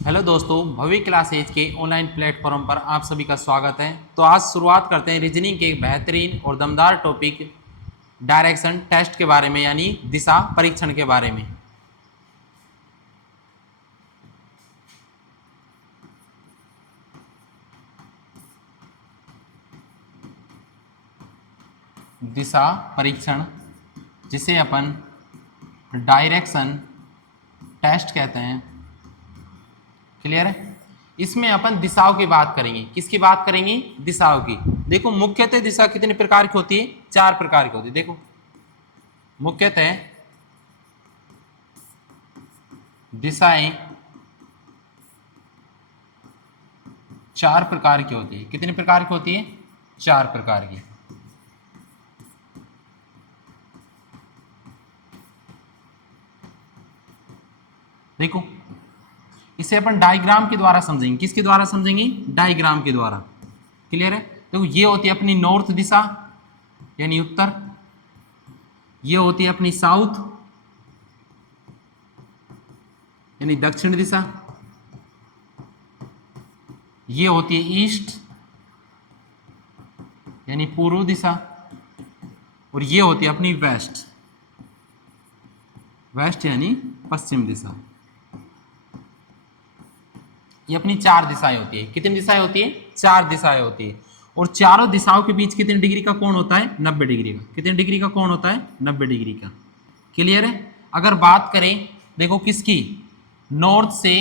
Hello दोस्तों, भव्य classes के online platform पर आप सभी का स्वागत है। तो आज शुरुआत करते हैं रीजनिंग के एक बेहतरीन और दमदार टॉपिक डायरेक्शन टेस्ट के बारे में, यानी दिशा परीक्षण के बारे में। दिशा परीक्षण, जिसे अपन डायरेक्शन टेस्ट कहते हैं। क्लियर है? इसमें अपन दिशाओं की बात करेंगे। किसकी बात करेंगे? दिशाओं की। देखो, मुख्यतः दिशा कितने प्रकार की होती है? 4 प्रकार की होती है। देखो, मुख्यतः दिशाएं 4 प्रकार की होती है। कितने प्रकार की होती है? 4 प्रकार की। देखो, इसे अपन डायग्राम के द्वारा समझेंगे। किसके द्वारा समझेंगे? डायग्राम के द्वारा। क्लियर है? देखो, ये होती है अपनी नॉर्थ दिशा यानी उत्तर, ये होती है अपनी साउथ यानी दक्षिण दिशा, ये होती है ईस्ट यानी पूर्व दिशा, और ये होती है अपनी वेस्ट, वेस्ट यानी पश्चिम दिशा। ये अपनी 4 दिशाएं होती है। कितनी दिशाएं होती है? 4 दिशाएं होती है। और चारों दिशाओं के बीच कितने डिग्री का कोण होता है? 90 डिग्री का। कितने डिग्री का कोण होता है? 90 डिग्री का। क्लियर है? अगर बात करें, देखो किसकी, नॉर्थ से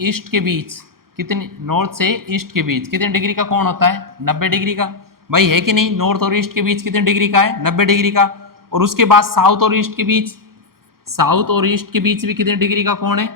ईस्ट के बीच, कितने, नॉर्थ से ईस्ट के बीच कितने डिग्री का कोण होता है? 90 डिग्री का। भाई है कि नहीं? नॉर्थ और ईस्ट के बीच कितने डिग्री का है? 90 डिग्री का। और उसके बाद साउथ और ईस्ट के बीच, साउथ और ईस्ट के बीच भी कितने डिग्री का कोण है?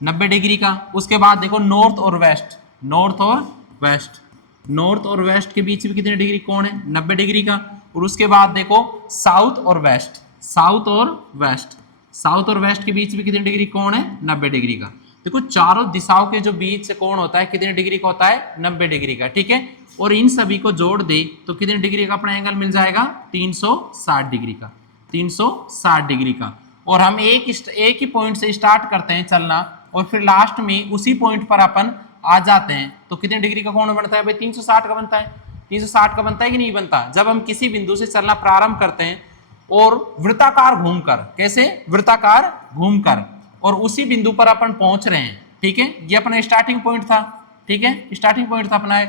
90 डिग्री का। उसके बाद देखो नॉर्थ और वेस्ट, नॉर्थ और वेस्ट, नॉर्थ और वेस्ट के बीच भी कितने डिग्री कोण है? 90 डिग्री का। और उसके बाद देखो साउथ और वेस्ट, साउथ और वेस्ट, साउथ और वेस्ट के बीच भी कितने डिग्री कोण है? 90 डिग्री का। देखो, चारों दिशाओं के जो बीच कोण होता है कितने डिग्री का होता है? 90 डिग्री का। ठीक है? और इन सभी को जोड़ दे तो कितने डिग्री का अपना एंगल मिल जाएगा? 360 डिग्री का, 360 डिग्री का। और हम एक ही पॉइंट से स्टार्ट करते हैं चलना, और फिर लास्ट में उसी पॉइंट पर अपन आ जाते हैं, तो कितने डिग्री का कोण बनता है? भाई 360 का बनता है। 360 का बनता है कि नहीं बनता? जब हम किसी बिंदु से चलना प्रारंभ करते हैं और वृत्ताकार घूमकर, कैसे? वृत्ताकार घूमकर, और उसी बिंदु पर अपन पहुंच रहे हैं। ठीक है? ये अपना स्टार्टिंग पॉइंट था। ठीक है? स्टार्टिंग पॉइंट था अपना।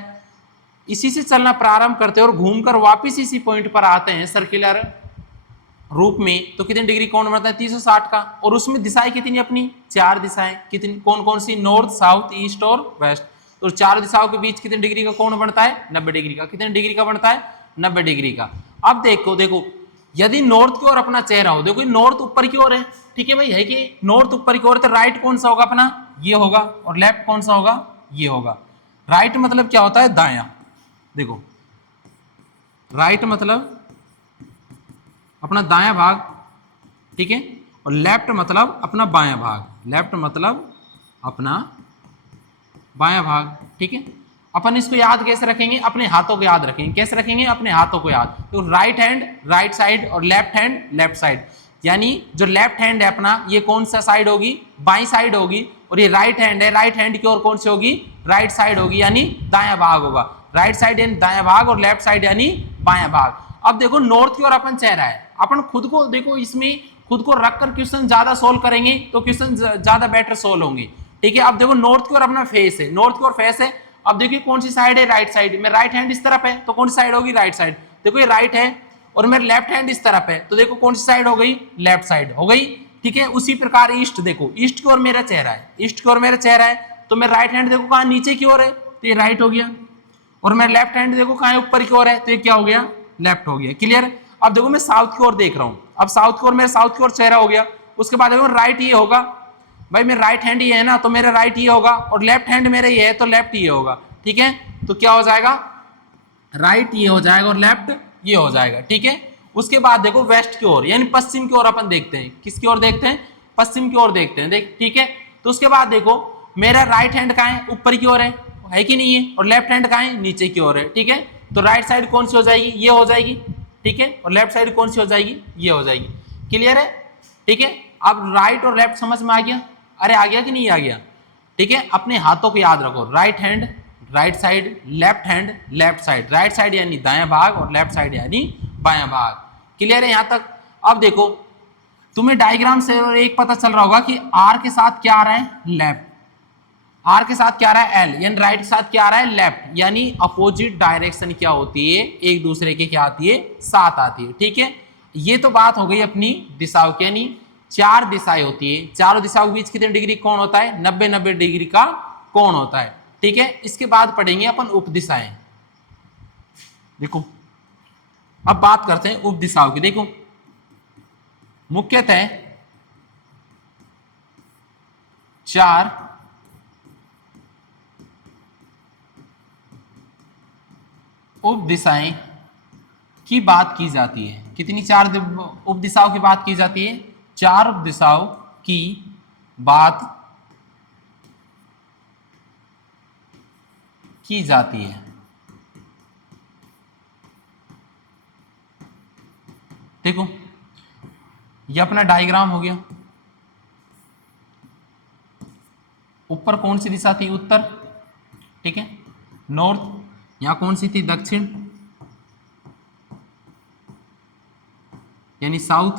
इसी से चलना प्रारंभ करते हैं और घूमकर वापिस इसी पॉइंट पर आते हैं सर्कुलर रूप में, तो कितने डिग्री कोण बनता है? 360 का। और उसमें दिशाएं कितनी? अपनी 4 दिशाएं। कितनी? कौन कौन सी? नॉर्थ, साउथ, ईस्ट और वेस्ट। तो 4 दिशाओं के बीच कितने डिग्री का कोण बनता है? 90 डिग्री का। कितने डिग्री का बनता है? 90 डिग्री का। अब देखो यदि नॉर्थ की ओर अपना चेहरा हो, देखो नॉर्थ ऊपर की ओर है। ठीक है भाई, है कि नॉर्थ ऊपर की ओर, तो राइट कौन सा होगा अपना? ये होगा। और लेफ्ट कौन सा होगा? ये होगा। राइट मतलब क्या होता है? दायां। देखो, राइट मतलब अपना दायां भाग। ठीक है? और लेफ्ट मतलब अपना बायां भाग। लेफ्ट मतलब अपना बायां भाग। ठीक है? अपन इसको याद कैसे रखेंगे? अपने हाथों को याद रखेंगे। कैसे रखेंगे? अपने हाथों को याद। तो राइट हैंड राइट साइड और लेफ्ट हैंड लेफ्ट साइड, यानी जो लेफ्ट हैंड है अपना, ये कौन सा साइड होगी? बाई साइड होगी। और ये राइट हैंड है, राइट हैंड की ओर कौन सी होगी? राइट साइड होगी, यानी दायां भाग होगा। राइट साइड यानी दायां भाग, और लेफ्ट साइड यानी बायां भाग। अब देखो, नॉर्थ की ओर अपन चेहरा है, अपन खुद को देखो, इसमें खुद को रखकर क्वेश्चन ज्यादा सोल्व करेंगे तो क्वेश्चन ज्यादा बेटर सोल्व होंगे। ठीक है? अब देखो, नॉर्थ की ओर अपना फेस है, नॉर्थ की ओर फेस है। अब देखिए कौन सी साइड है? राइट साइड में। राइट हैंड इस तरफ है, तो कौन सी साइड होगी? Right side. देखो, ये राइट है, और मेरे लेफ्ट हैंड इस तरफ है, तो देखो कौन सी साइड हो गई? लेफ्ट साइड हो गई। ठीक है? उसी प्रकार ईस्ट, देखो ईस्ट की ओर मेरा चेहरा है, ईस्ट की ओर मेरा चेहरा है, तो मेरा राइट हैंड देखो कहां? नीचे की ओर है, तो ये राइट हो गया। और मेरा लेफ्ट हैंड देखो कहां है? ऊपर की ओर है, तो ये क्या हो गया? लेफ्ट हो गया। क्लियर? अब देखो, मैं साउथ की ओर देख रहा हूं। अब साउथ की ओर, मेरा साउथ की ओर चेहरा हो गया। उसके बाद देखो राइट ये होगा, भाई मेरा राइट हैंड ये है ना, तो मेरा राइट ये होगा। और लेफ्ट हैंड मेरा ये है, तो लेफ्ट ये होगा। ठीक है? तो क्या हो जाएगा? राइट ये हो जाएगा और लेफ्ट ये हो जाएगा। ठीक है? उसके बाद देखो वेस्ट की ओर यानी पश्चिम की ओर अपन देखते हैं। किसकी ओर देखते हैं? पश्चिम की ओर देखते हैं। देख, ठीक है? तो उसके बाद देखो, मेरा राइट हैंड कहां है? ऊपर की ओर है कि नहीं है? और लेफ्ट हैंड कहां है? नीचे की ओर है। ठीक है? तो राइट साइड कौन सी हो जाएगी? ये हो जाएगी। ठीक है? और लेफ्ट साइड कौन सी हो जाएगी? ये हो जाएगी। क्लियर है? ठीक है? अब राइट और लेफ्ट समझ में आ गया? अरे आ गया कि नहीं आ गया? ठीक है, अपने हाथों को याद रखो, right hand right side, left hand left side, right side यानी दायां भाग और लेफ्ट साइड यानी बायां भाग। क्लियर है यहां तक? अब देखो तुम्हें डायग्राम से एक पता चल रहा होगा कि आर के साथ क्या आ रहा है, लेफ्ट, आर के साथ क्या आ रहा है, एल, यानी राइट के साथ क्या आ रहा है, लेफ्ट, यानी अपोजिट डायरेक्शन क्या होती है, एक दूसरे के क्या आती है, साथ आती है। ठीक है, ये तो बात हो गई अपनी दिशाओं की, यानी 4 दिशाएं होती है, चारों दिशाओं के बीच कितने डिग्री कोण होता है, 90-90 डिग्री का कोण होता है। ठीक है, इसके बाद पढ़ेंगे अपन उप दिशाएं। देखो अब बात करते हैं उप दिशाओं की। देखो मुख्यतः 4 उप दिशाएं की बात की जाती है। कितनी? 4 उप दिशाओं की बात की जाती है, 4 उप दिशाओं की बात की जाती है। देखो ये अपना डायग्राम हो गया, ऊपर कौन सी दिशा थी, उत्तर, ठीक है, नॉर्थ, यहां कौन सी थी, दक्षिण यानी साउथ,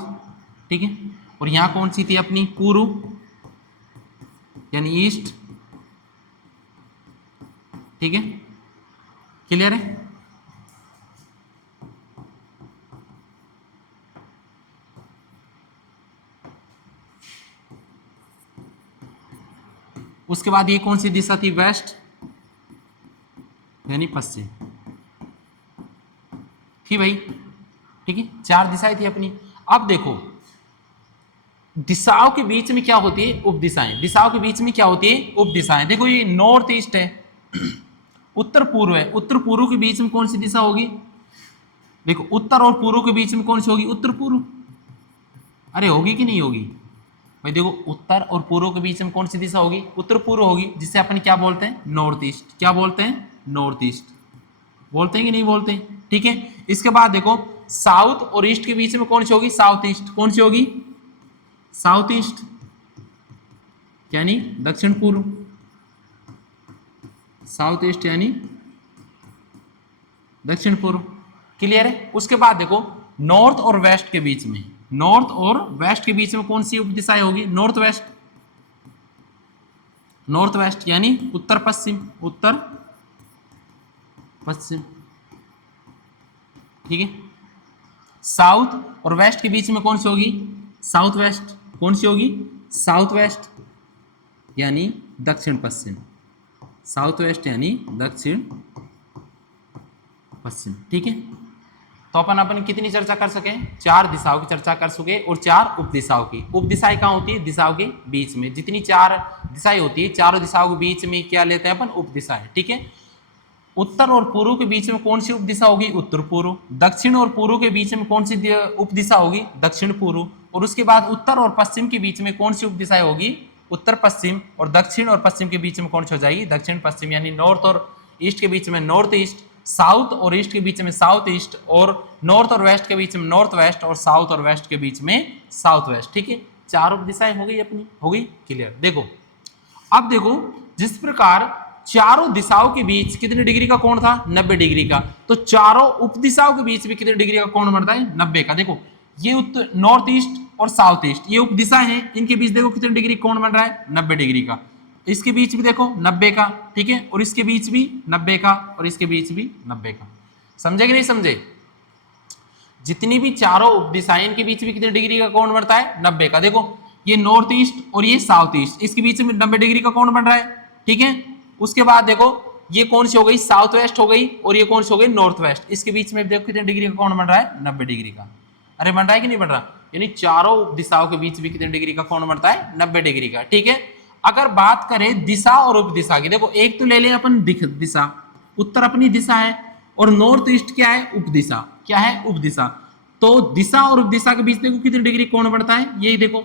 ठीक है, और यहां कौन सी थी अपनी, पूर्व यानी ईस्ट। ठीक है, क्लियर है? उसके बाद ये कौन सी दिशा थी, वेस्ट यानी पश्चिम थी भाई। ठीक है, 4 दिशाएं थी अपनी। अब देखो दिशाओं के बीच में क्या होती है, उप दिशाएं, दिशाओं के बीच में क्या होती है, उप दिशाएं। देखो ये नॉर्थ ईस्ट है, उत्तर पूर्व है, उत्तर पूर्व के बीच में कौन सी दिशा होगी, देखो उत्तर और पूर्व के बीच में कौन सी होगी, उत्तर पूर्व। अरे होगी कि नहीं होगी भाई, देखो उत्तर और पूर्व के बीच में कौन सी दिशा होगी, उत्तर पूर्व होगी, जिसे अपन क्या बोलते हैं, नॉर्थ ईस्ट। क्या बोलते हैं, नॉर्थ ईस्ट बोलते हैं कि नहीं बोलते हैं। ठीक है, इसके बाद देखो साउथ और ईस्ट के बीच में कौन सी होगी, साउथ ईस्ट। कौन सी होगी, साउथ ईस्ट यानी दक्षिण पूर्व, साउथ ईस्ट यानी दक्षिण पूर्व। क्लियर है? उसके बाद देखो नॉर्थ और वेस्ट के बीच में, नॉर्थ और वेस्ट के बीच में कौन सी उप दिशाएं होगी, नॉर्थ वेस्ट, नॉर्थ वेस्ट यानी उत्तर पश्चिम, उत्तर पश्चिम। ठीक है, साउथ और वेस्ट के बीच में कौन सी होगी, साउथ वेस्ट। कौन सी होगी, साउथ वेस्ट यानी दक्षिण पश्चिम, साउथ वेस्ट यानी दक्षिण पश्चिम। ठीक है, तो अपन कितनी चर्चा कर सके, 4 दिशाओं की चर्चा कर सके और 4 उप दिशाओं की। उप दिशाएं कहाँ होती है, दिशाओं के बीच में। जितनी 4 दिशाएं होती है, चारों दिशाओं के बीच में क्या लेते हैं अपन, उप दिशाएं। ठीक है, उत्तर और पूर्व के बीच में कौन सी उप दिशा होगी, उत्तर पूर्व। दक्षिण और पूर्व के बीच में कौन सी उप दिशा होगी, दक्षिण पूर्व। और उसके बाद उत्तर और पश्चिम के बीच में कौन सी उप दिशाएं होगी, उत्तर पश्चिम। और दक्षिण और पश्चिम के बीच में कौन सी हो जाएगी, दक्षिण पश्चिम, यानी नॉर्थ और ईस्ट के बीच में नॉर्थ ईस्ट, साउथ और ईस्ट के बीच में साउथ ईस्ट, और नॉर्थ और वेस्ट के बीच में नॉर्थ वेस्ट, और साउथ और वेस्ट के बीच में साउथ वेस्ट। ठीक है, 4 उप दिशाएं हो गई अपनी, हो गई क्लियर। देखो अब देखो जिस प्रकार चारों दिशाओं के बीच कितने डिग्री का कोण था, 90 डिग्री का, तो चारों उप दिशाओं के बीच भी कितने डिग्री का कोण बनता है, 90 का। देखो ये उत्तर नॉर्थ ईस्ट और साउथ ईस्ट ये उप दिशा है, इनके बीच देखो कितने डिग्री कोण बन रहा है, 90 डिग्री का। इसके बीच भी देखो 90 का, ठीक है, और इसके बीच भी 90 का, और इसके बीच भी 90 का। समझे कि नहीं समझे? जितनी भी चारों उप दिशाएं के बीच भी कितने डिग्री का कोण बनता है, 90 का। देखो ये नॉर्थ ईस्ट और ये साउथ ईस्ट, इसके बीच में 90 डिग्री का कोण बन रहा है। ठीक है, उसके बाद देखो ये कौन सी हो गई, साउथ वेस्ट हो गई, और ये कौन सी हो गई, नॉर्थ वेस्ट। इसके बीच में देखो कितने डिग्री का कोण बन रहा है, 90 डिग्री का। अरे बन रहा है कि नहीं बन रहा, यानी चारों दिशाओं के बीच भी कितने डिग्री का कोण बनता है, 90 डिग्री का। ठीक है, अगर बात करें दिशा और उप दिशा की, देखो एक तो ले लें अपन दिशा, उत्तर अपनी दिशा है, और नॉर्थ ईस्ट क्या है, उप दिशा। क्या है, उप दिशा। तो दिशा और उप दिशा के बीच देखो कितने डिग्री कोण बढ़ता है, यही देखो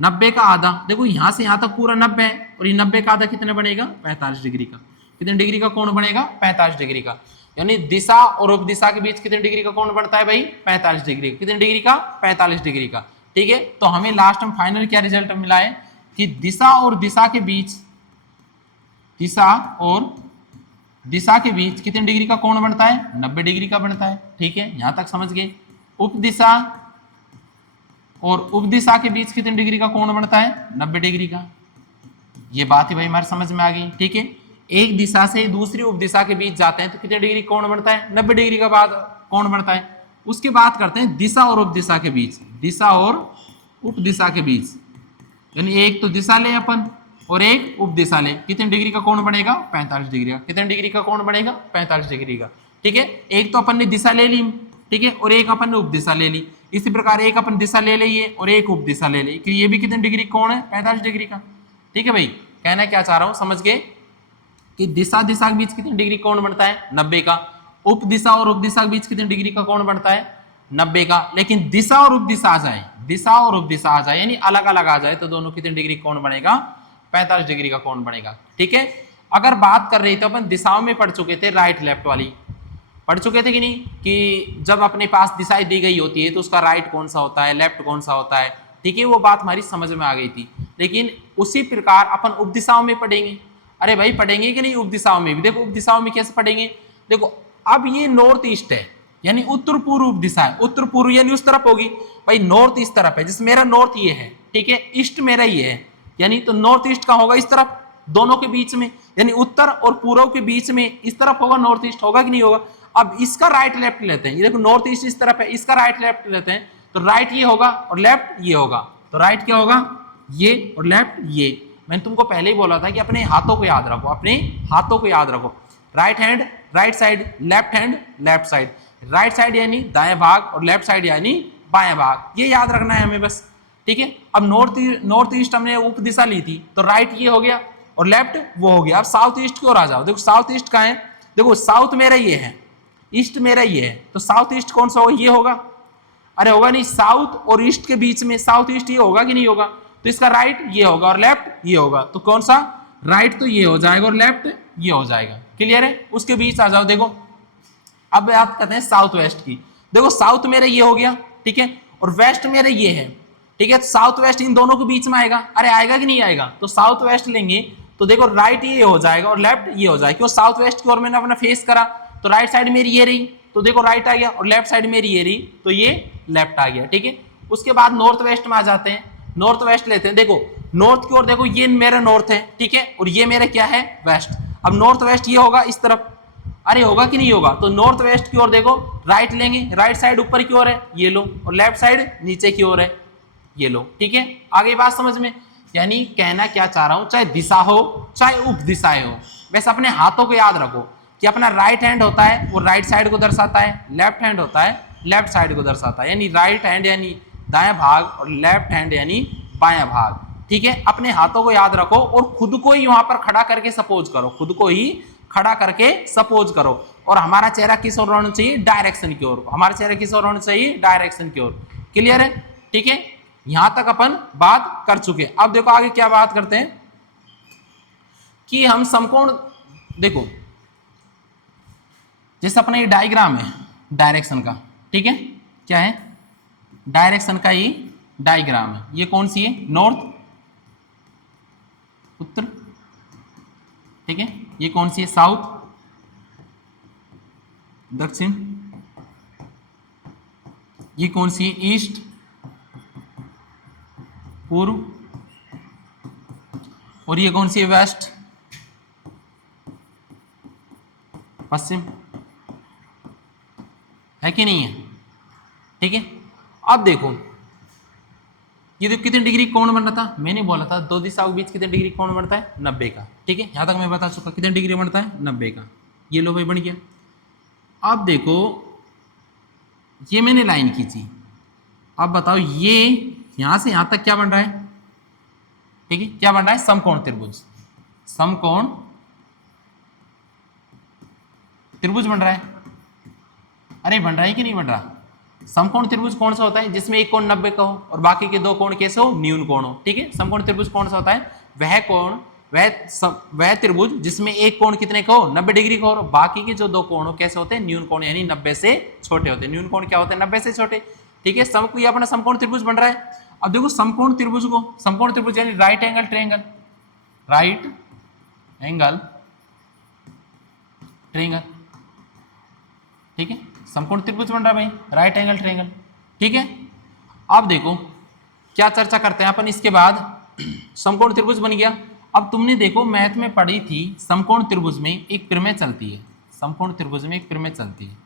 90 का आधा, देखो यहां से यहां तक पूरा 90 है, और ये 90 का आधा कितने बनेगा, 45 डिग्री का। कितने डिग्री का कोण बनेगा, 45 डिग्री का। यानी दिशा और उप दिशा के बीच कितने डिग्री का कोण बढ़ता है भाई, 45 डिग्री। कितने डिग्री का, 45 डिग्री का। ठीक है, तो हमें लास्ट में फाइनल क्या रिजल्ट मिला है कि दिशा और दिशा के बीच दिशा और दिशा के बीच कितने डिग्री का कोण बनता है? 90 डिग्री का बनता है। ठीक है, यहां तक समझ गए। उपदिशा और उपदिशा के बीच कितने डिग्री का कोण बनता है? 90 डिग्री का। ये बात ही भाई हमारे समझ में आ गई। ठीक है, एक दिशा से दूसरी उपदिशा के बीच जाते हैं तो कितने डिग्री कोण बनता है? 90 डिग्री का बाद कोण बनता है। उसके बाद करते हैं दिशा और उपदिशा के बीच, दिशा और उपदिशा के बीच, यानी एक तो दिशा ले अपन और एक उपदिशा ले, कितने डिग्री का कोण बनेगा? 45 डिग्री का। कितने डिग्री का कोण बनेगा? 45 डिग्री का। ठीक है, एक तो अपन ने दिशा ले ली, ठीक है, और एक अपन ने उपदिशा ले ली। इसी प्रकार एक अपन दिशा ले लिए और एक उपदिशा ले ली, कि ये भी कितने डिग्री कोण है? 45 डिग्री का। ठीक है भाई, कहना क्या चाह रहा हूं, समझ गए कि दिशा दिशा के बीच कितने डिग्री कोण बनता है? 90 का। उपदिशा और उपदिशा के बीच कितने डिग्री का कोण बनता है? 90 का। लेकिन दिशा और उपदिशा आ जाए, दिशा और उपदिशा आ जाए यानी अलग अलग आ जाए तो दोनों कितने डिग्री कोण बनेगा? 45 डिग्री का कोण बनेगा। ठीक है, अगर बात कर रहे थे अपन दिशाओं में पढ़ चुके थे, राइट लेफ्ट वाली पढ़ चुके थे कि नहीं, कि जब अपने पास दिशाएं दी गई होती है तो उसका राइट कौन सा होता है, लेफ्ट कौन सा होता है। ठीक है, वो बात हमारी समझ में आ गई थी। लेकिन उसी प्रकार अपन उपदिशाओं में पढ़ेंगे। अरे भाई पढ़ेंगे कि नहीं उपदिशाओं में भी? देखो उपदिशाओं में कैसे पढ़ेंगे, देखो अब ये नॉर्थ ईस्ट है यानी उत्तर पूर्व उपदिशा है। उत्तर पूर्व यानी उस तरफ होगी भाई, नॉर्थ इस तरफ है, जिसमें मेरा नॉर्थ ये है, ठीक है, ईस्ट मेरा ये है, यानी तो नॉर्थ ईस्ट का होगा इस तरफ, दोनों के बीच में, यानी उत्तर और पूर्व के बीच में इस तरफ होगा नॉर्थ ईस्ट, होगा कि नहीं होगा? अब इसका राइट लेफ्ट लेते हैं, ये देखो नॉर्थ ईस्ट इस तरफ है, इसका राइट लेफ्ट लेते हैं, तो राइट ये होगा और लेफ्ट ये होगा, तो राइट क्या होगा? ये, और लेफ्ट ये। मैंने तुमको पहले ही बोला था कि अपने हाथों को याद रखो, अपने हाथों को याद रखो। Right hand right side, left hand left side, right side यानी दाएं भाग और लेफ्ट साइड यानी बाएं भाग, ये याद रखना है हमें बस। ठीक है, अब नॉर्थ ईस्ट हमने उप दिशा ली थी तो राइट ये हो गया और लेफ्ट वो हो गया। अब साउथ ईस्ट की ओर आ जाओ, देखो साउथ ईस्ट कहाँ है? देखो साउथ मेरा ये है, ईस्ट मेरा ये है, तो साउथ ईस्ट कौन सा होगा? ये होगा। अरे होगा नहीं, साउथ और ईस्ट के बीच में साउथ ईस्ट ये होगा कि नहीं होगा? तो इसका राइट ये होगा और लेफ्ट ये होगा, तो कौन सा? राइट तो ये हो जाएगा और लेफ्ट ये हो जाएगा। क्लियर है? उसके बीच आ जाओ, देखो अब बात करते हैं साउथ वेस्ट की। देखो साउथ मेरा ये हो गया, ठीक है, और वेस्ट मेरा ये है, ठीक है, तो साउथ वेस्ट इन दोनों के बीच में आएगा। अरे आएगा कि नहीं आएगा? तो साउथ वेस्ट लेंगे तो देखो राइट ये हो जाएगा और लेफ्ट ये हो जाएगा, क्यों? साउथ वेस्ट की ओर मैंने अपना फेस करा तो राइट साइड मेरी ये रही, तो देखो राइट आ गया, और लेफ्ट साइड मेरी ये रही तो ये लेफ्ट आ गया। ठीक है, उसके बाद नॉर्थ वेस्ट में आ जाते हैं, नॉर्थ वेस्ट लेते हैं। देखो नॉर्थ की ओर देखो, ये मेरा नॉर्थ है, ठीक है, और ये मेरा क्या है? वेस्ट। अब नॉर्थ वेस्ट ये होगा इस तरफ, अरे होगा कि नहीं होगा? तो नॉर्थ वेस्ट की ओर देखो राइट लेंगे, राइट साइड ऊपर की ओर है ये लो, और लेफ्ट साइड नीचे की ओर है ये लो। ठीक है, आगे बात समझ में? यानी कहना क्या चाह रहा हूं, चाहे दिशा हो चाहे उपदिशाएं हो, वैसे अपने हाथों को याद रखो कि अपना राइट हैंड होता है वो राइट साइड को दर्शाता है, लेफ्ट हैंड होता है लेफ्ट साइड को दर्शाता है, यानी राइट हैंड यानी दाएं भाग और लेफ्ट हैंड यानी बायां भाग। ठीक है, अपने हाथों को याद रखो और खुद को ही वहां पर खड़ा करके सपोज करो, खुद को ही खड़ा करके सपोज करो, और हमारा चेहरा किस ओर होना चाहिए? डायरेक्शन की ओर। हमारा चेहरा किस ओर होना चाहिए? डायरेक्शन की ओर। क्लियर है? ठीक है, यहां तक अपन बात कर चुके। अब देखो आगे क्या बात करते हैं कि हम समकोण, देखो जैसे अपना ये डायग्राम है डायरेक्शन का, ठीक है, क्या है? डायरेक्शन का ये डायग्राम है। ये कौन सी है? नॉर्थ, उत्तर, ठीक है, ये कौन सी है? साउथ, दक्षिण, ये कौन सी है? ईस्ट, पूर्व, और ये कौन सी है? वेस्ट, पश्चिम, है कि नहीं है? ठीक है, अब देखो ये तो कितने डिग्री कोण बन रहा था? मैंने बोला था दो दिशाओं के बीच कितने डिग्री कोण बनता है? 90 का। ठीक है, यहां तक मैं बता चुका कितने डिग्री बनता है? 90 का। ये लो भाई बन गया। अब देखो ये मैंने लाइन खींची, अब बताओ ये यहां से यहां तक क्या बन रहा है? ठीक है, क्या बन रहा है? समकोण त्रिभुज, समकोण त्रिभुज बन रहा है। अरे बन रहा है कि नहीं बन रहा? समकोण त्रिभुज कौन सा होता है? जिसमें एक कोण 90 का हो और बाकी के दो कोण कैसे हो? न्यून कोण हो। ठीक है, समकोण त्रिभुज कौन सा होता है? वह कोण, वह त्रिभुज जिसमें एक कोण कितने का हो? 90 डिग्री का हो, और बाकी के जो दो कोण हो कैसे होते हैं? न्यून कोण, यानी 90 से छोटे होते हैं। न्यून कोण क्या होते हैं? 90 से छोटे। ठीक है, ये अपना समकोण त्रिभुज बन रहा है। अब देखो समकोण त्रिभुज को, समकोण त्रिभुज यानी right angle triangle, right angle triangle, ठीक है, समकोण त्रिभुज बन रहा है भाई, राइट एंगल ट्रायंगल, ठीक है। अब देखो क्या चर्चा करते हैं अपन इसके बाद। समकोण त्रिभुज बन गया। अब तुमने देखो मैथ में पढ़ी थी, समकोण त्रिभुज में एक प्रमेय चलती है, समकोण त्रिभुज में एक प्रमेय चलती है।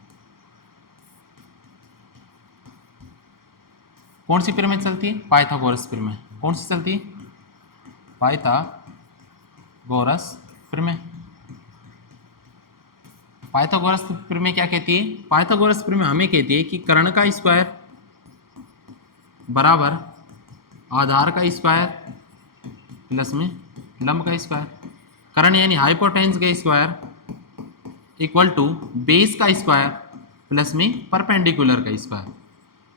कौन सी प्रमेय चलती है? पाइथागोरस प्रमेय। कौन सी चलती है? पाइथागोरस प्रमेय। पाइथागोरस प्रमेय क्या कहती है? पाइथागोरस प्रमेय हमें कहती है कि कर्ण का स्क्वायर बराबर आधार का स्क्वायर प्लस में लंब का स्क्वायर, कर्ण यानी हाइपोटेन्यूज का स्क्वायर इक्वल टू बेस का स्क्वायर प्लस में परपेंडिकुलर का स्क्वायर।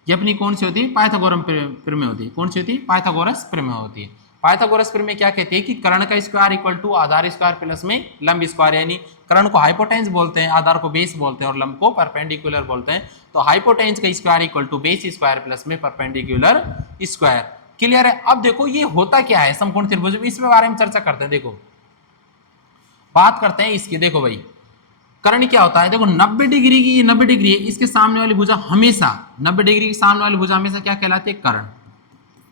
ये अपनी कौन सी होती है? पाइथागोरस प्रमेय होती है। कौन सी होती है? पाइथागोरस प्रमेय होती है। पाइथागोरस प्रमेय क्या कहती है कि कर्ण का स्क्वायर इक्वल टू आधार स्क्वायर प्लस में लंब स्क्वायर, यानी कर्ण को हाइपोटेन्यूज बोलते हैं, आधार को बेस बोलते हैं और लंब को परपेंडिकुलर बोलते हैं। तो हाइपोटेन्यूज का square equal to base square plus में परपेंडिकुलर स्क्वायर। क्लियर है? अब देखो ये होता क्या है समकोण त्रिभुज में, इसके बारे में चर्चा करते हैं। देखो बात करते हैं इसकी। देखो भाई कर्ण क्या होता है? देखो 90 डिग्री की, 90 डिग्री है, इसके सामने वाली भुजा हमेशा 90 डिग्री के सामने वाली भुजा हमेशा क्या कहलाती है? कर्ण।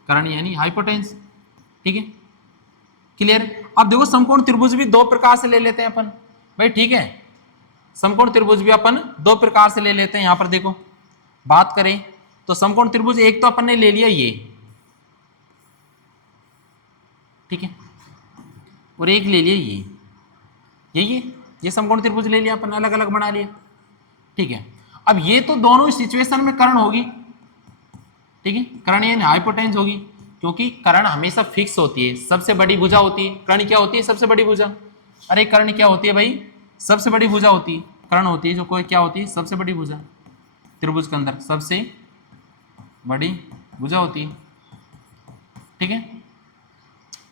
कर्ण यानी हाइपोटेन्यूज, ठीक है, क्लियर। अब देखो समकोण त्रिभुज भी दो प्रकार से ले लेते हैं अपन भाई, ठीक है। समकोण त्रिभुज भी अपन दो प्रकार से ले लेते हैं। यहां पर देखो बात करें तो समकोण त्रिभुज एक तो अपन ने ले लिया ये, ठीक है, और एक ले लिया ये समकोण त्रिभुज ले लिया अपन, अलग अलग बना लिया, ठीक है। अब ये तो दोनों सिचुएशन में कर्ण होगी, ठीक है, कर्ण यानी हाइपोटेन्यूज होगी, क्योंकि कर्ण हमेशा फिक्स होती है, सबसे बड़ी भुजा होती है। कर्ण क्या होती है? सबसे बड़ी भुजा। अरे कर्ण क्या होती है भाई? सबसे बड़ी भुजा होती है। कर्ण होती है जो कोई क्या होती है? सबसे बड़ी भुजा। त्रिभुज के अंदर सबसे बड़ी भुजा होती है, ठीक है।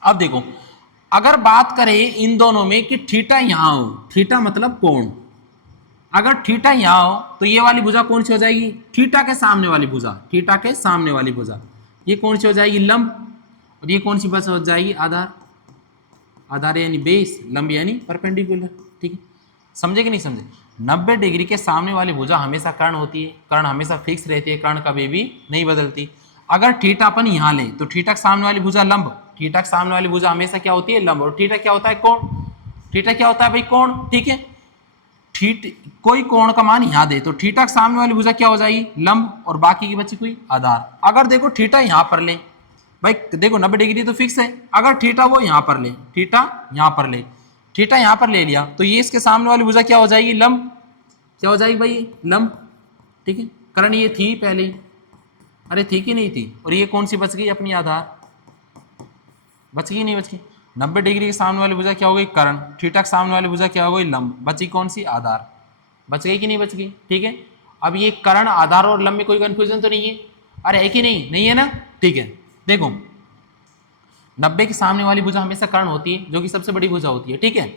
अब देखो अगर बात करें इन दोनों में कि थीटा यहां हो, थीटा मतलब कोण, अगर थीटा यहां हो तो ये वाली भुजा कौन सी हो जाएगी? थीटा के सामने वाली भुजा, थीटा के सामने वाली भुजा ये कौन सी हो जाएगी? लंब। और ये कौन सी भुजा हो जाएगी? आधार। आधार यानी बेस, लंब यानी परपेंडिकुलर, ठीक है, समझे कि नहीं समझे? 90 डिग्री के सामने वाली भुजा हमेशा कर्ण होती है, कर्ण हमेशा फिक्स रहती है, कर्ण कभी भी नहीं बदलती। अगर थीटा अपन यहां ले तो थीटा के सामने वाली भुजा लंब, थीटा के सामने वाली भुजा हमेशा क्या होती है? लंब। और थीटा क्या होता है? कोण। थीटा क्या होता है भाई? कोण, ठीक है। कोई कोण का मान यहां दे तो थीटा के सामने वाली भुजा क्या हो जाएगी? लंब, और बाकी की बची हुई आधार। अगर देखो थीटा यहां पर ले भाई, देखो 90 डिग्री तो फिक्स है, अगर थीटा वो यहां पर ले, थीटा यहां पर ले, थीटा यहां पर ले लिया तो ये इसके सामने वाली भुजा क्या हो जाएगी? लंब। क्या हो जाएगी भाई? लंब, ठीक है। कर्ण ये थी पहले ही, अरे थी कि नहीं थी? और ये कौन सी बच गई? अपनी आधार बच गई, नहीं बच गई? 90 डिग्री के सामने वाली भुजा क्या हो गई? कर्ण। थीटा के सामने वाली भुजा क्या हो गई? लंब। बची कौन सी? आधार। बच गई कि नहीं बच गई? ठीक है। अब ये कर्ण, आधार और लंब में कोई कंफ्यूजन तो नहीं है? अरे है कि नहीं? नहीं है ना? ठीक है। देखो 90 के सामने वाली भुजा हमेशा कर्ण होती है, जो कि सबसे बड़ी भुजा होती है, ठीक है।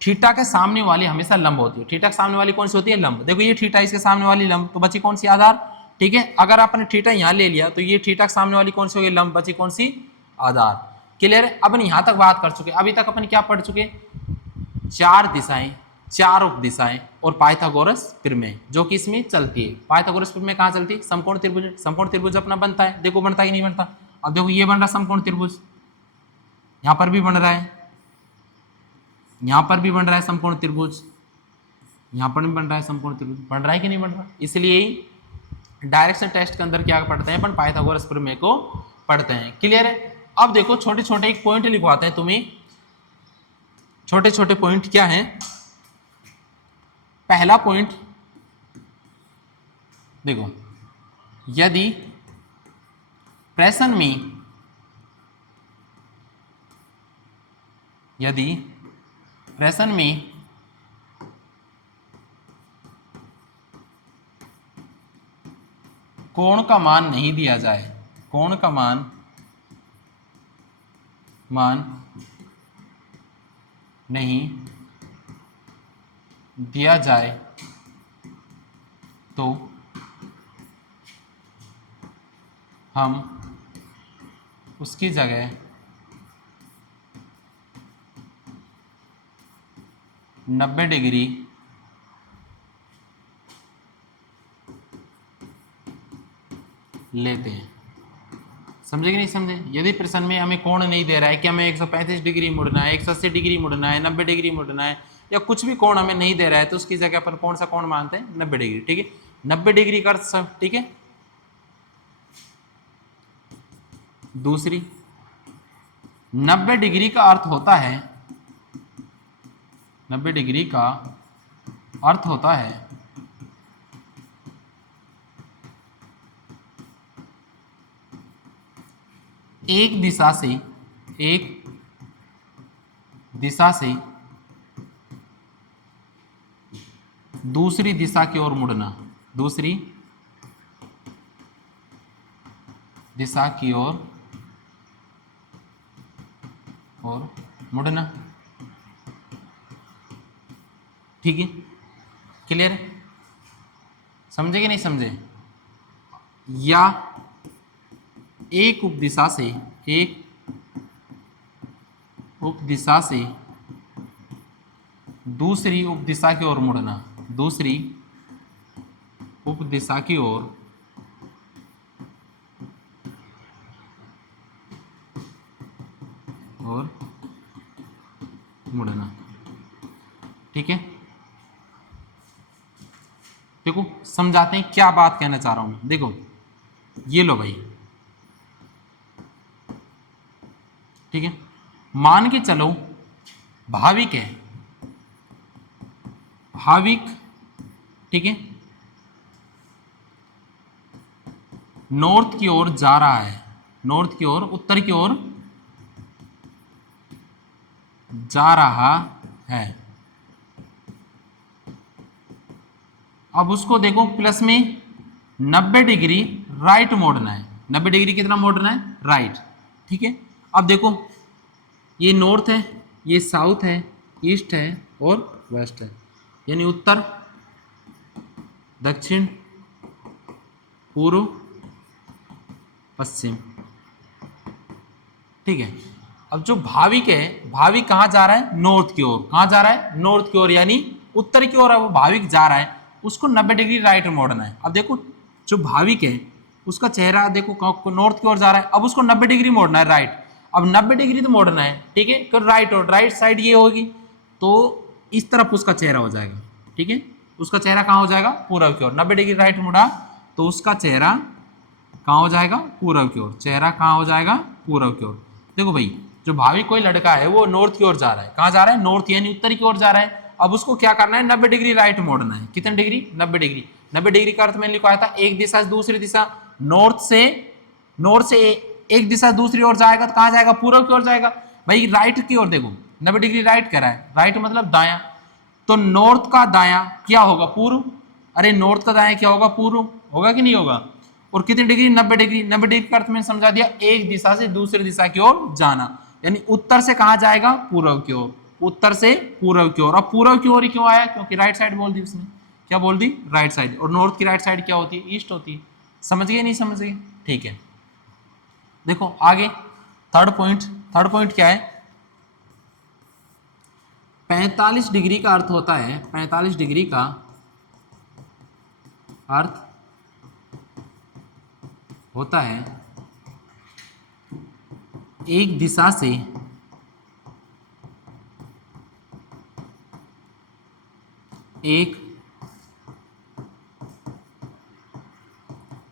थीटा के सामने वाली हमेशा लंब होती है। थीटा के सामने वाली कौन सी होती है? लंब। देखो ये थीटा, इसके सामने वाली लंब, तो बची कौन सी? आधार, ठीक है। अगर आपने थीटा यहां ले लिया तो ये थीटा के सामने वाली कौन सी होगी? लंब। बची कौन सी? आधार। क्लियर है? अपन यहां तक बात कर चुके। अभी तक अपन क्या पढ़ चुके? चार दिशाएं, चार उप दिशाएं और पाइथागोरस प्रमेय जो कि इसमें चलती है। पाइथागोरस प्रमेय कहां चलती है? समकोण त्रिभुज। समकोण त्रिभुज अपना बनता है, देखो बनता है कि नहीं बनता? अब देखो ये बन रहा समकोण त्रिभुज, यहां पर भी बन रहा है, यहां पर भी बन रहा है समकोण त्रिभुज, यहां पर भी बन रहा है समकोण त्रिभुज। बन रहा है कि नहीं बन रहा? इसलिए डायरेक्शन टेस्ट के अंदर क्या पढ़ते हैं अपन? पाइथागोरस प्रमेय को पढ़ते हैं। क्लियर है? अब देखो छोटे छोटे एक पॉइंट लिखवाते हैं तुम्हें। छोटे छोटे पॉइंट क्या हैं? पहला पॉइंट देखो, यदि प्रश्न में, यदि प्रश्न में कोण का मान नहीं दिया जाए, कोण का मान नहीं दिया जाए तो हम उसकी जगह 90 डिग्री लेते हैं। समझे कि नहीं समझे? यदि प्रश्न में हमें कोण नहीं दे रहा है कि हमें 135 डिग्री मुड़ना है, 180 डिग्री मुड़ना है, 90 डिग्री मुड़ना है, या कुछ भी कोण हमें नहीं दे रहा है, तो उसकी जगह पर कौन सा कोण मानते हैं? 90 डिग्री। ठीक है, 90 डिग्री का अर्थ सब। ठीक है, दूसरी 90 डिग्री का अर्थ होता है, 90 डिग्री का अर्थ होता है एक दिशा से दूसरी दिशा की ओर मुड़ना, दूसरी दिशा की ओर मुड़ना। ठीक है, क्लियर है? समझे कि नहीं समझे? या एक उपदिशा से दूसरी उपदिशा की ओर मुड़ना, दूसरी उपदिशा की ओर मुड़ना। ठीक है, देखो समझाते हैं क्या बात कहना चाह रहा हूं। देखो ये लो भाई, ठीक है, मान के चलो भाविक है, भाविक, ठीक है, नॉर्थ की ओर जा रहा है, नॉर्थ की ओर, उत्तर की ओर जा रहा है। अब उसको देखो प्लस में 90 डिग्री राइट मोड़ना है। 90 डिग्री कितना मोड़ना है? राइट। ठीक है, अब देखो ये नॉर्थ है, ये साउथ है, ईस्ट है और वेस्ट है, यानी उत्तर, दक्षिण, पूर्व, पश्चिम। ठीक है, अब जो भाविक है, भाविक कहाँ जा रहा है? नॉर्थ की ओर। कहाँ जा रहा है? नॉर्थ की ओर, यानी उत्तर की ओर है वो भाविक जा रहा है, उसको 90 डिग्री राइट मोड़ना है। अब देखो जो भाविक है उसका चेहरा देखो नॉर्थ की ओर जा रहा है, अब उसको 90 डिग्री मोड़ना है राइट। अब 90 डिग्री तो मोड़ना है, ठीक है, तो राइट, और राइट साइड ये होगी तो इस तरफ उसका चेहरा हो जाएगा। ठीक है, उसका चेहरा कहाँ हो जाएगा? पूर्व की ओर। 90 डिग्री राइट मुड़ा तो उसका चेहरा कहाँ हो जाएगा? पूर्व की ओर। चेहरा कहाँ हो जाएगा? पूर्व की ओर। देखो भाई, जो भाविक कोई लड़का है वो नॉर्थ की ओर जा रहा है। कहाँ जा रहा है? नॉर्थ, यानी उत्तर की ओर जा रहा है। अब उसको क्या करना है? 90 डिग्री राइट मोड़ना है। कितने डिग्री? 90 डिग्री। 90 डिग्री का अर्थ मैंने लिखवाया था एक दिशा से दूसरी दिशा। नॉर्थ से एक दिशा दूसरी ओर जाएगा तो कहाँ जाएगा? पूर्व की ओर जाएगा। भाई राइट की ओर देखो, 90 डिग्री राइट कह रहा है, राइट मतलब दाया, तो नॉर्थ का दाया क्या होगा? पूर्व। अरे नॉर्थ का दाया क्या होगा? पूर्व होगा कि नहीं होगा? और कितनी डिग्री? 90 डिग्री। 90 डिग्री का अर्थ मैंने समझा दिया, एक दिशा से दूसरी दिशा की ओर जाना, यानी उत्तर से कहां जाएगा? पूर्व की ओर। उत्तर से पूर्व की ओर। अब पूर्व की ओर ही क्यों आया? क्योंकि राइट साइड बोल दी उसने। क्या बोल दी? Right side. और नॉर्थ की राइट साइड क्या होती है? ईस्ट होती है। समझ गए नहीं समझ गए? ठीक है, देखो आगे थर्ड पॉइंट। थर्ड पॉइंट क्या है? 45 डिग्री का अर्थ होता है, 45 डिग्री का अर्थ होता है एक दिशा से एक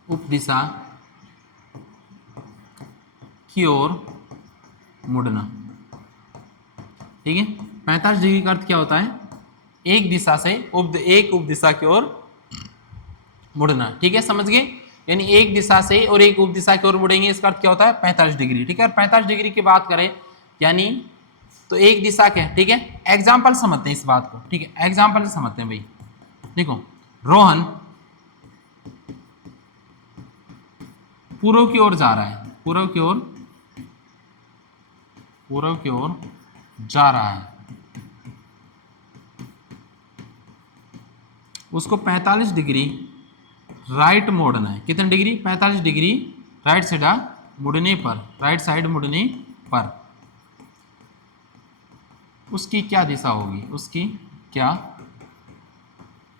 उपदिशा की ओर मुड़ना। ठीक है, 45 डिग्री का अर्थ क्या होता है? एक दिशा से एक उपदिशा की ओर मुड़ना। ठीक है, समझ गए? यानी एक दिशा से और एक उपदिशा की ओर मुड़ेंगे, इसका अर्थ क्या होता है? 45 डिग्री। ठीक है, और 45 डिग्री की बात करें यानी तो एक दिशा के, ठीक है, एग्जाम्पल समझते हैं इस बात को। ठीक है, एग्जाम्पल समझते हैं भाई। देखो रोहन पूर्व की ओर जा रहा है, पूर्व की ओर जा रहा है, उसको 45 डिग्री राइट मोड़ना है। कितने डिग्री? 45 डिग्री राइट साइड मुड़ने पर, राइट साइड मुड़ने पर उसकी क्या दिशा होगी? उसकी क्या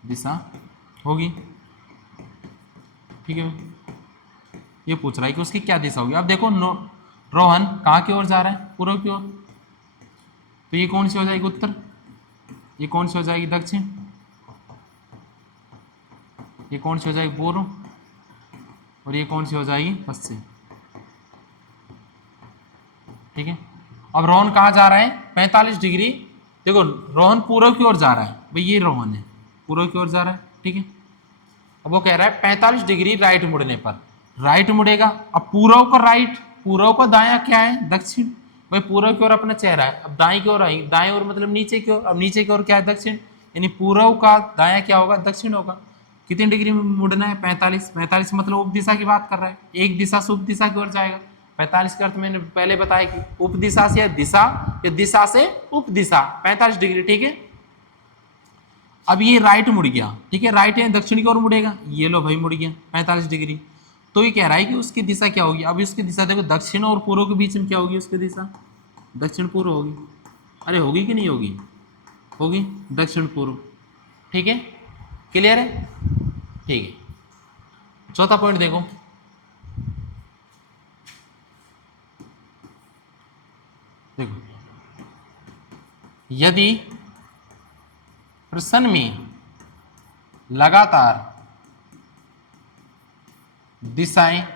दिशा होगी? ठीक है, ये पूछ रहा है कि उसकी क्या दिशा होगी। अब देखो रोहन कहाँ की ओर जा रहा है, पूर्व की ओर, तो ये कौन सी हो जाएगी उत्तर, ये कौन सी हो जाएगी दक्षिण, ये कौन सी हो जाएगी पूर्व, और ये कौन सी हो जाएगी पश्चिम। ठीक है, अब रोहन कहाँ जा रहा है 45 डिग्री, देखो रोहन पूर्व की ओर जा रहा है भाई, ये रोहन है पूर्व की ओर जा रहा है। ठीक है, अब वो कह रहा है 45 डिग्री राइट मुड़ने पर, राइट मुड़ेगा। अब पूर्व का राइट, पूर्व का दायां क्या है दक्षिण, भाई पूर्व की ओर अपना चेहरा है, अब दाएं की ओर आई, दाएं ओर मतलब नीचे की ओर, अब नीचे की ओर क्या है दक्षिण, यानी पूर्व का दायां क्या होगा दक्षिण होगा। कितनी डिग्री में मुड़ना है 45, 45 मतलब उप दिशा की बात कर रहा है, एक दिशा से उप दिशा की ओर जाएगा। 45 का अर्थ मैंने पहले बताया कि उप दिशा से दिशा, या दिशा से उप दिशा 45 डिग्री। ठीक है, अब ये राइट मुड़ गया, ठीक है, राइट है दक्षिण की ओर मुड़ेगा, ये लो भाई मुड़ गया 45 डिग्री। तो ये कह रहा है कि उसकी दिशा क्या होगी, अब उसकी दिशा देखो दक्षिण और पूर्व के बीच में क्या होगी उसकी दिशा, दक्षिण पूर्व होगी। अरे होगी कि नहीं होगी, होगी दक्षिण पूर्व। ठीक है, क्लियर है, ठीक है। चौथा पॉइंट देखो, देखो यदि प्रश्न में लगातार दिशाएं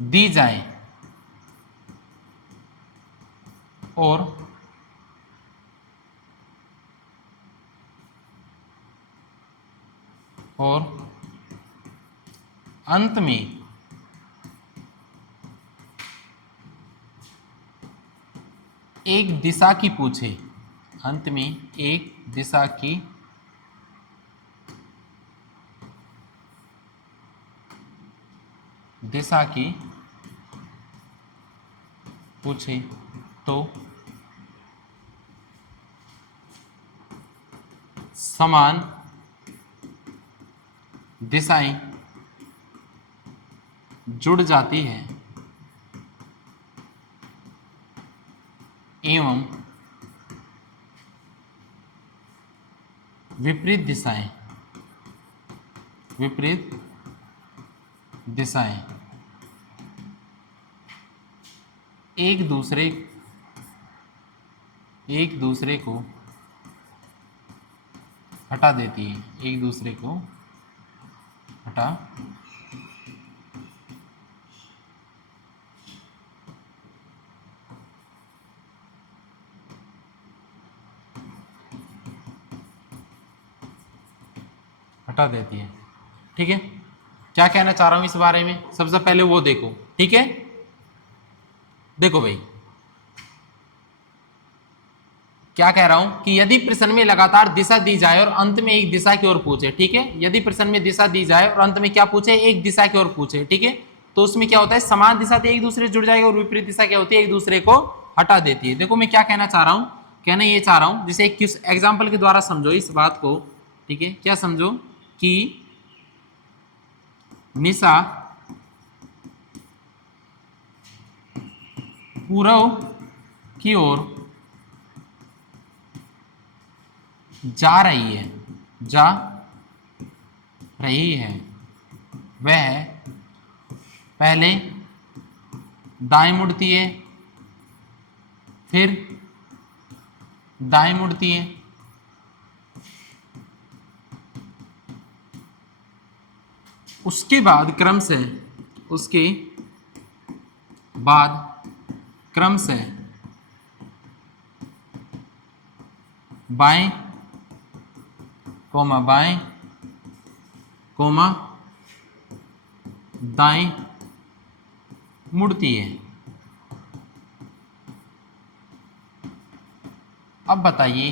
दी जाएं और अंत में एक दिशा की पूछे, अंत में एक दिशा की पूछे तो समान दिशाएं जुड़ जाती है एवं विपरीत दिशाएं एक दूसरे को हटा देती है, एक दूसरे को हटा देती है। ठीक है, क्या कहना चाह रहा हूं इस बारे में, सबसे पहले वो देखो। ठीक है, देखो भाई क्या कह रहा हूं कि यदि प्रश्न में लगातार दिशा दी जाए और अंत में एक दिशा की ओर पूछे, ठीक है, यदि प्रश्न में दिशा दी जाए और अंत में क्या पूछे, एक दिशा की ओर पूछे, ठीक है, तो उसमें क्या होता है समान दिशा से एक दूसरे से जुड़ जाएगा और विपरीत दिशा क्या होती है एक दूसरे को हटा देती है। देखो मैं क्या कहना चाह रहा हूं, कहना ये चाह रहा हूं जैसे एक एग्जाम्पल के द्वारा समझो इस बात को। ठीक है, क्या समझो कि निशा पूर्व की ओर जा रही है, वह पहले दाएं मुड़ती है, फिर दाएं मुड़ती है, उसके बाद क्रम से बाएं कोमा दाएं मुड़ती है। अब बताइए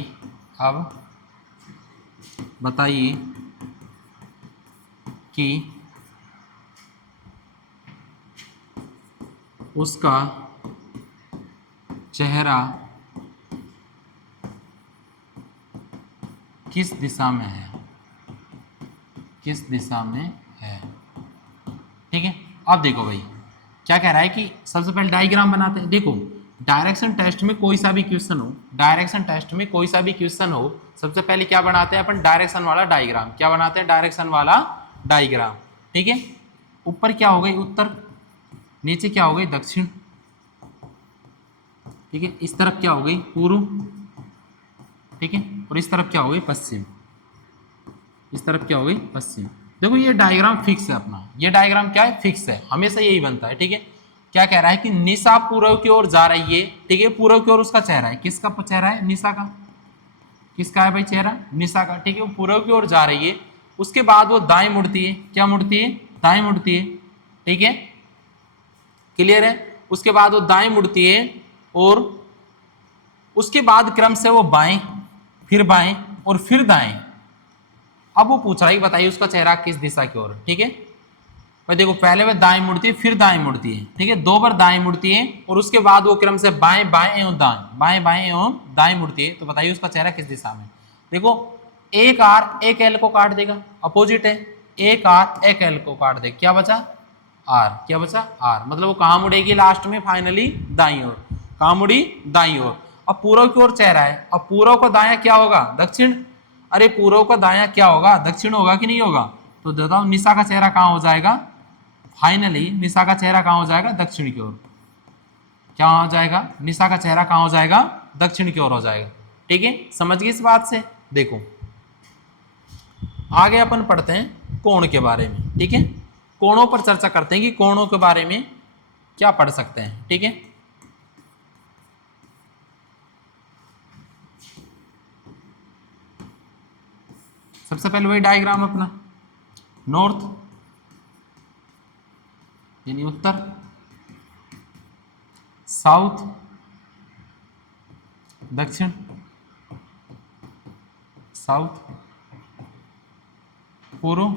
कि उसका चेहरा किस दिशा में है, ठीक है। अब देखो भाई क्या कह रहा है कि सबसे पहले डायग्राम बनाते हैं। देखो डायरेक्शन टेस्ट में कोई सा भी क्वेश्चन हो, सबसे पहले क्या बनाते हैं अपन, डायरेक्शन वाला डायग्राम। क्या बनाते हैं, डायरेक्शन वाला डायग्राम, ठीक है। ऊपर क्या हो गई उत्तर, नीचे क्या हो गई दक्षिण, ठीक है। इस तरफ क्या हो गई पूर्व, ठीक है, और इस तरफ क्या हो गई पश्चिम, इस तरफ क्या हो गई पश्चिम। देखो ये डायग्राम फिक्स है अपना, ये डायग्राम क्या है फिक्स है, हमेशा यही बनता है, ठीक है। क्या कह रहा है कि निशा पूर्व की ओर जा रही है, ठीक है, पूर्व की ओर उसका चेहरा है, किसका चेहरा है निशा का, किसका है भाई चेहरा निशा का, ठीक है, वो पूर्व की ओर जा रही है। उसके बाद वो दाएं मुड़ती है, क्या मुड़ती है दाएं मुड़ती है, ठीक है, क्लियर है। उसके बाद वो दाएं मुड़ती है और उसके बाद क्रम से वो बाएं, फिर बाएं और फिर दाएं। अब वो पूछ रहा है बताइए उसका चेहरा किस दिशा की ओर, ठीक है। भाई देखो पहले वह दाएं मुड़ती है फिर दाएं मुड़ती है, ठीक है, 2 बार दाएं मुड़ती है और उसके बाद वो क्रम से बाएं बाएं एवं दाएं, बाएं बाएं एवं दाएं मुड़ती है। तो बताइए उसका चेहरा किस दिशा में। देखो एक आर एक एल को काट देगा, अपोजिट है, एक आर एक एल को काट दे, क्या बचा आर, क्या बचा आर, मतलब वो कहां मुड़ेगी लास्ट में फाइनली दाईं ओर, कहां मुड़ी दाईं ओर। अब पूर्व की ओर चेहरा है, अब पूर्व का दायां क्या होगा दक्षिण, अरे पूर्व का दायां क्या होगा दक्षिण होगा कि नहीं होगा। तो बताओ निशा का चेहरा कहां हो जाएगा, फाइनली निशा का चेहरा कहां हो जाएगा दक्षिण की ओर, क्या हो जाएगा निशा का चेहरा कहां हो जाएगा दक्षिण की ओर हो जाएगा, ठीक है। समझ गए इस बात से। देखो आगे अपन पढ़ते हैं कोण के बारे में, ठीक है, कोणों पर चर्चा करते हैं कि कोणों के बारे में क्या पढ़ सकते हैं, ठीक है। सबसे पहले वही डायग्राम अपना, नॉर्थ यानी उत्तर, साउथ दक्षिण, साउथ पूर्व,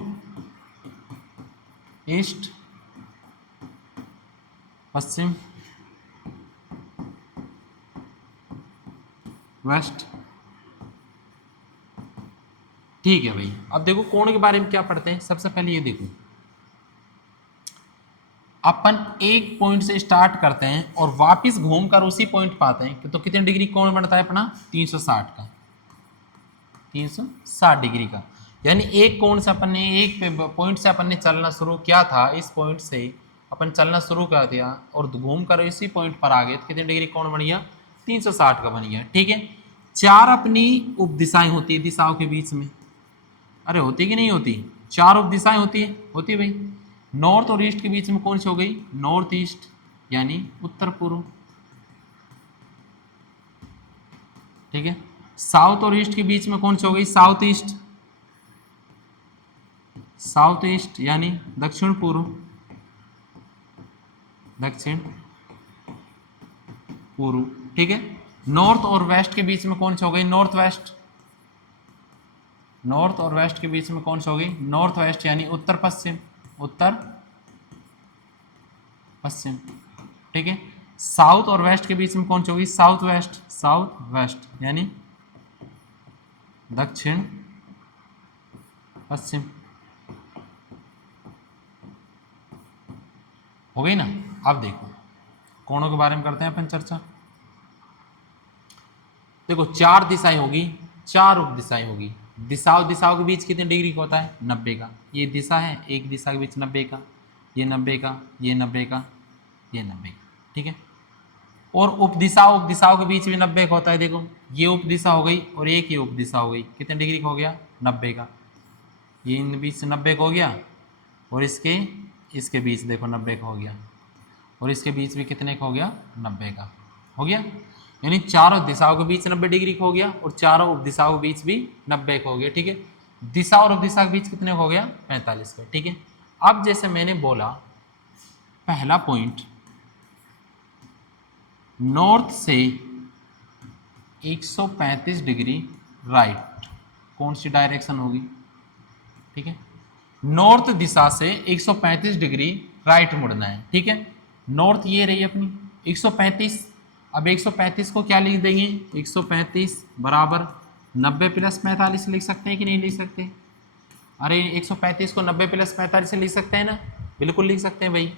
ईस्ट पश्चिम, वेस्ट, ठीक है भाई। अब देखो कोण के बारे में क्या पढ़ते हैं, सबसे पहले ये देखो अपन एक पॉइंट से स्टार्ट करते हैं और वापस घूमकर उसी पॉइंट पाते हैं तो कितने डिग्री कोण बनता है अपना 360 का, 360 डिग्री का। यानी एक कोण से अपन ने एक पॉइंट से अपन ने चलना शुरू किया था, इस पॉइंट से अपन चलना शुरू कर दिया और घूमकर इसी पॉइंट पर आ गए तो कितने डिग्री कोण बन गया 360 का बन गया, ठीक है। 4 अपनी उपदिशाएं होती है दिशाओं के बीच में, अरे होती कि नहीं होती, 4 उपदिशाएं होती है भाई। नॉर्थ और ईस्ट के बीच में कौन सी हो गई नॉर्थ ईस्ट यानी उत्तर पूर्व, ठीक है। साउथ और ईस्ट के बीच में कौन सी हो गई साउथ ईस्ट, साउथ ईस्ट यानी दक्षिण पूर्व, दक्षिण पूर्व, ठीक है। नॉर्थ और वेस्ट के बीच में कौन सी हो गई नॉर्थ वेस्ट, नॉर्थ और वेस्ट के बीच में कौन सी हो गई नॉर्थ वेस्ट यानी उत्तर पश्चिम, उत्तर पश्चिम, ठीक है। साउथ और वेस्ट के बीच में कौन सी होगी साउथ वेस्ट, साउथ वेस्ट यानी दक्षिण पश्चिम, हो गई ना। अब देखो कोणों के बारे में करते हैं अपन चर्चा। देखो 4 दिशाएं होगी, 4 उप दिशाएं होगी, दिशाओं दिशाओं के बीच कितने डिग्री का होता है 90 का, ये दिशा है एक दिशा के बीच 90 का, ये 90 का, ये 90 का, ये 90 का, ठीक है। और उपदिशाओं के बीच भी 90 का होता है। देखो ये उपदिशा हो गई और एक ये उपदिशा हो गई, कितने डिग्री का हो गया 90 का, ये इन बीच से 90 का हो गया और इसके बीच देखो 90 का हो गया और इसके बीच भी कितने का हो गया 90 का हो गया। यानी चारों दिशाओं के बीच 90 डिग्री का हो गया और चारों उपदिशाओं के बीच भी 90 का हो गया, ठीक है। दिशा और उपदिशा के बीच कितने का हो गया 45 का, ठीक है। अब जैसे मैंने बोला पहला पॉइंट नॉर्थ से 135 डिग्री राइट, कौन सी डायरेक्शन होगी, ठीक है। नॉर्थ दिशा से 135 डिग्री राइट मुड़ना है, ठीक है। नॉर्थ ये रही अपनी 135, अब 135 को क्या लिख देंगे 135 बराबर 90 + 45 लिख सकते हैं कि नहीं लिख सकते, अरे 135 को 90 + 45 से लिख सकते हैं ना, बिल्कुल लिख सकते हैं भाई।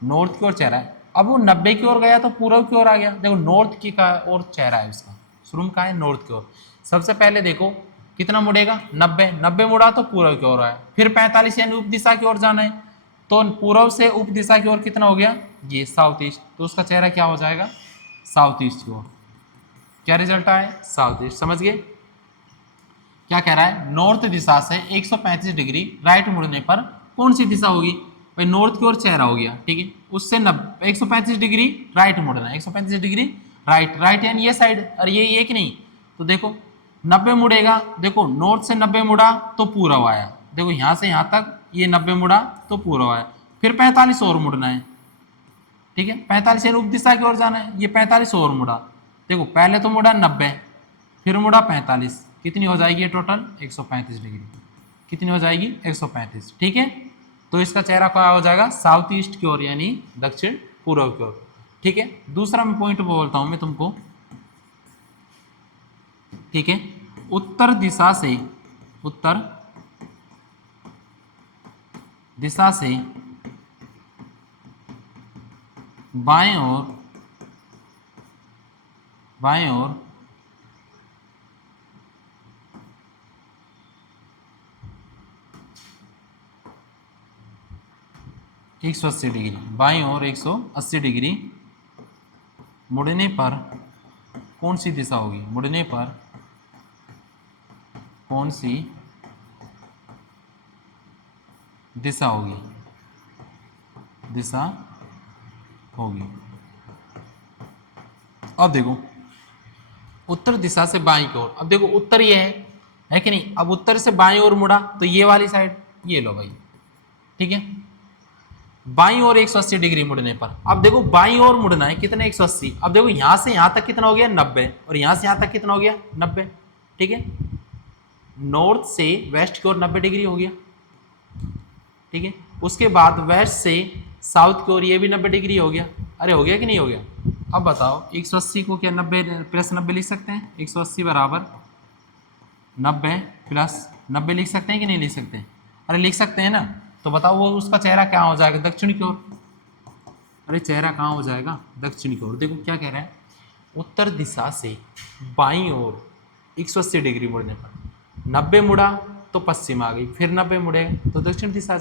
नॉर्थ की ओर चेहरा है, अब वो 90 की ओर गया तो पूर्व की ओर आ गया, देखो नॉर्थ की का ओर चेहरा है उसका, शुरू में कहा है नॉर्थ की ओर। सबसे पहले देखो कितना मुड़ेगा 90, 90 मुड़ा तो पूर्व की ओर आया, फिर 45 यानी उप दिशा की ओर जाना है, तो पूर्व से उप दिशा की ओर कितना हो गया ये साउथ ईस्ट, तो उसका चेहरा क्या हो जाएगा साउथ ईस्ट की ओर। क्या रिजल्ट आया साउथ ईस्ट, समझ गए। क्या कह रहा है नॉर्थ दिशा से 135 डिग्री राइट मुड़ने पर कौन सी दिशा होगी, भाई नॉर्थ की ओर चेहरा हो गया, ठीक है, उससे 135 डिग्री राइट मुड़ना है, 135 डिग्री राइट, राइट यानी ये साइड, और ये कि नहीं, तो देखो 90 मुड़ेगा, देखो नॉर्थ से 90 मुड़ा तो पूर्व आया, देखो यहाँ से यहाँ तक ये 90 मुड़ा तो पूर्व आया, फिर 45 और मुड़ना है, ठीक है, 45 यानी उप दिशा की ओर जाना है, ये 45 और मुड़ा, देखो पहले तो मुड़ा 90, फिर मुड़ा 45, कितनी हो जाएगी ये टोटल 135 डिग्री, कितनी हो जाएगी 135, ठीक है। तो इसका चेहरा क्या हो जाएगा साउथ ईस्ट की ओर यानी दक्षिण पूर्व की ओर, ठीक है। दूसरा मैं पॉइंट बोलता हूं मैं तुमको, ठीक है, उत्तर दिशा से, उत्तर दिशा से बाएं ओर, बाएं ओर 180 डिग्री, बाईं ओर 180 डिग्री मुड़ने पर कौन सी दिशा होगी, मुड़ने पर कौन सी दिशा होगी, दिशा होगी। अब देखो उत्तर दिशा से बाईं की ओर, अब देखो उत्तर ये है कि नहीं, अब उत्तर से बाईं ओर मुड़ा तो ये वाली साइड, ये लो भाई, ठीक है, बाईं ओर 180 डिग्री मुड़ने पर, अब देखो बाईं ओर मुड़ना है कितना 180, अब देखो यहां से यहां तक कितना हो गया 90, और यहां से यहां तक कितना हो गया 90, ठीक है, नॉर्थ से वेस्ट की ओर 90 डिग्री हो गया, ठीक है, उसके बाद वेस्ट से साउथ की ओर ये भी 90 डिग्री हो गया, अरे हो गया कि नहीं हो गया। अब बताओ 180 को क्या 90 प्लस 90 लिख सकते हैं, 180 बराबर 90 प्लस 90 लिख सकते हैं कि नहीं लिख सकते, अरे लिख सकते हैं ना, तो बताओ वो उसका चेहरा क्या हो जाएगा दक्षिण की ओर, अरे चेहरा कहाँ हो जाएगा दक्षिण की ओर। देखो क्या कह रहा है उत्तर दिशा से बाईं ओर 180 डिग्री मुड़ने पर 90 मुड़ा तो पश्चिम आ गई, फिर 90 मुड़ेगा तो दक्षिण दिशा आ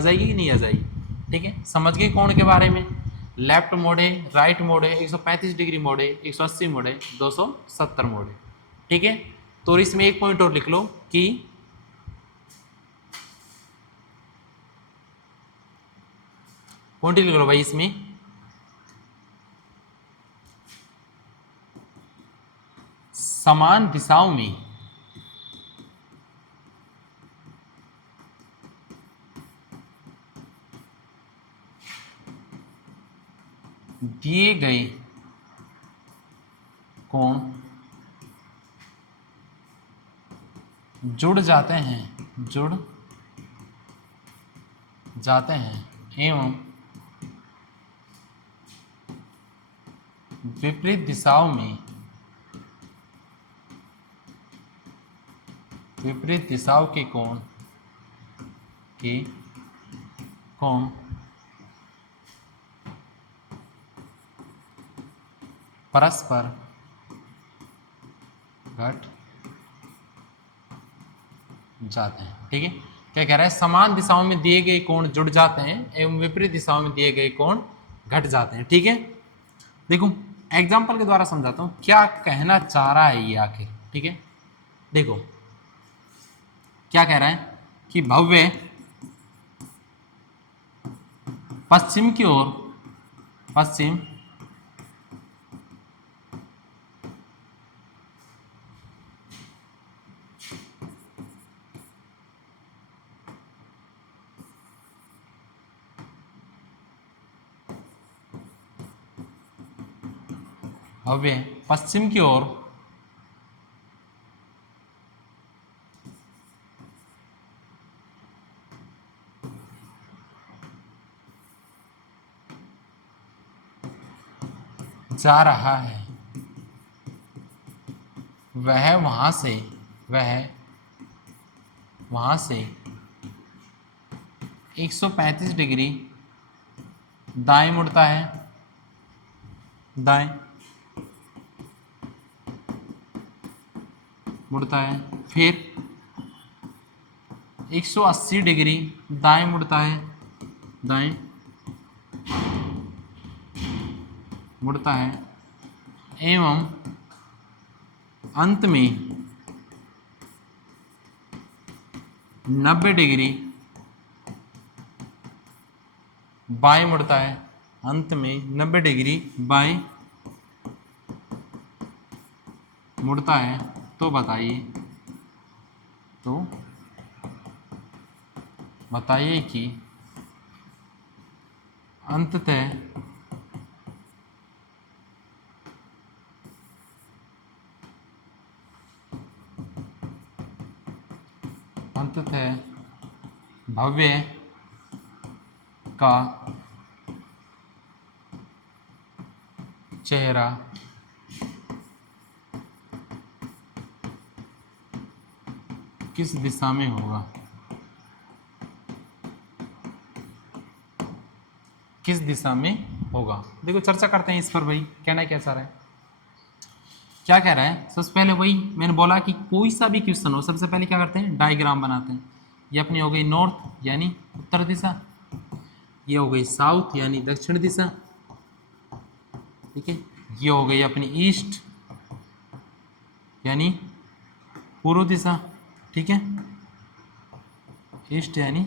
जाएगी कि नहीं आ जाएगी, ठीक है। समझ गए कोण के बारे में, लेफ्ट मोड़े, राइट मोड़े, 135 डिग्री मोड़े, 180 मोड़े, 270 मोड़े, ठीक है। तो इसमें एक पॉइंट और लिख लो कि पॉइंट लिख लो भाई इसमें, समान दिशाओं में दिए गए कोण जुड़ जाते हैं, जुड़ जाते हैं एवं विपरीत दिशाओं में, विपरीत दिशाओं के कोण परस्पर घट जाते हैं, ठीक है। क्या कह रहा है समान दिशाओं में दिए गए कोण जुड़ जाते हैं एवं विपरीत दिशाओं में दिए गए कोण घट जाते हैं, ठीक है। देखो एग्जाम्पल के द्वारा समझाता हूं क्या कहना चाह रहा है ये आखिर, ठीक है। देखो क्या कह रहा है कि भव्य पश्चिम की ओर, पश्चिम भव्य पश्चिम की ओर जा रहा है, वह वहां से 135 डिग्री दाएं मुड़ता है, दाएं, मुड़ता है, फिर 180 डिग्री दाएं मुड़ता है, दाएं मुड़ता है, एवं अंत में 90 डिग्री बाएं मुड़ता है, अंत में 90 डिग्री बाएं मुड़ता है। तो बताइए कि अंततः भव्य का चेहरा किस दिशा में होगा? किस दिशा में होगा? देखो चर्चा करते हैं इस पर भाई, कहना क्या चाह रहा है, क्या कह रहा है। सबसे पहले वही मैंने बोला कि कोई सा भी क्वेश्चन हो, सबसे पहले क्या करते हैं, डायग्राम बनाते हैं। ये अपनी हो गई नॉर्थ यानी उत्तर दिशा, ये हो गई साउथ यानी दक्षिण दिशा, ठीक है। ये हो गई अपनी ईस्ट यानी पूर्व दिशा, ठीक है, ईस्ट यानी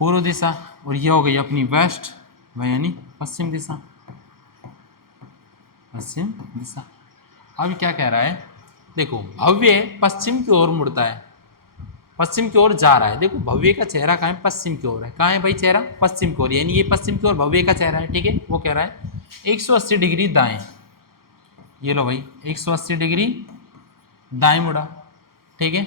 पूर्व दिशा। और ये हो गई अपनी वेस्ट यानी पश्चिम दिशा, पश्चिम दिशा। अब क्या कह रहा है, देखो भव्य पश्चिम की ओर मुड़ता है, पश्चिम की ओर जा रहा है। देखो भव्य का चेहरा कहाँ है, पश्चिम की ओर है। कहाँ है भाई चेहरा, पश्चिम की ओर, यानी ये पश्चिम की ओर भव्य का चेहरा है, ठीक है। वो कह रहा है 180 डिग्री दाएं, ये लो भाई 180 डिग्री दाएं मुड़ा, ठीक है।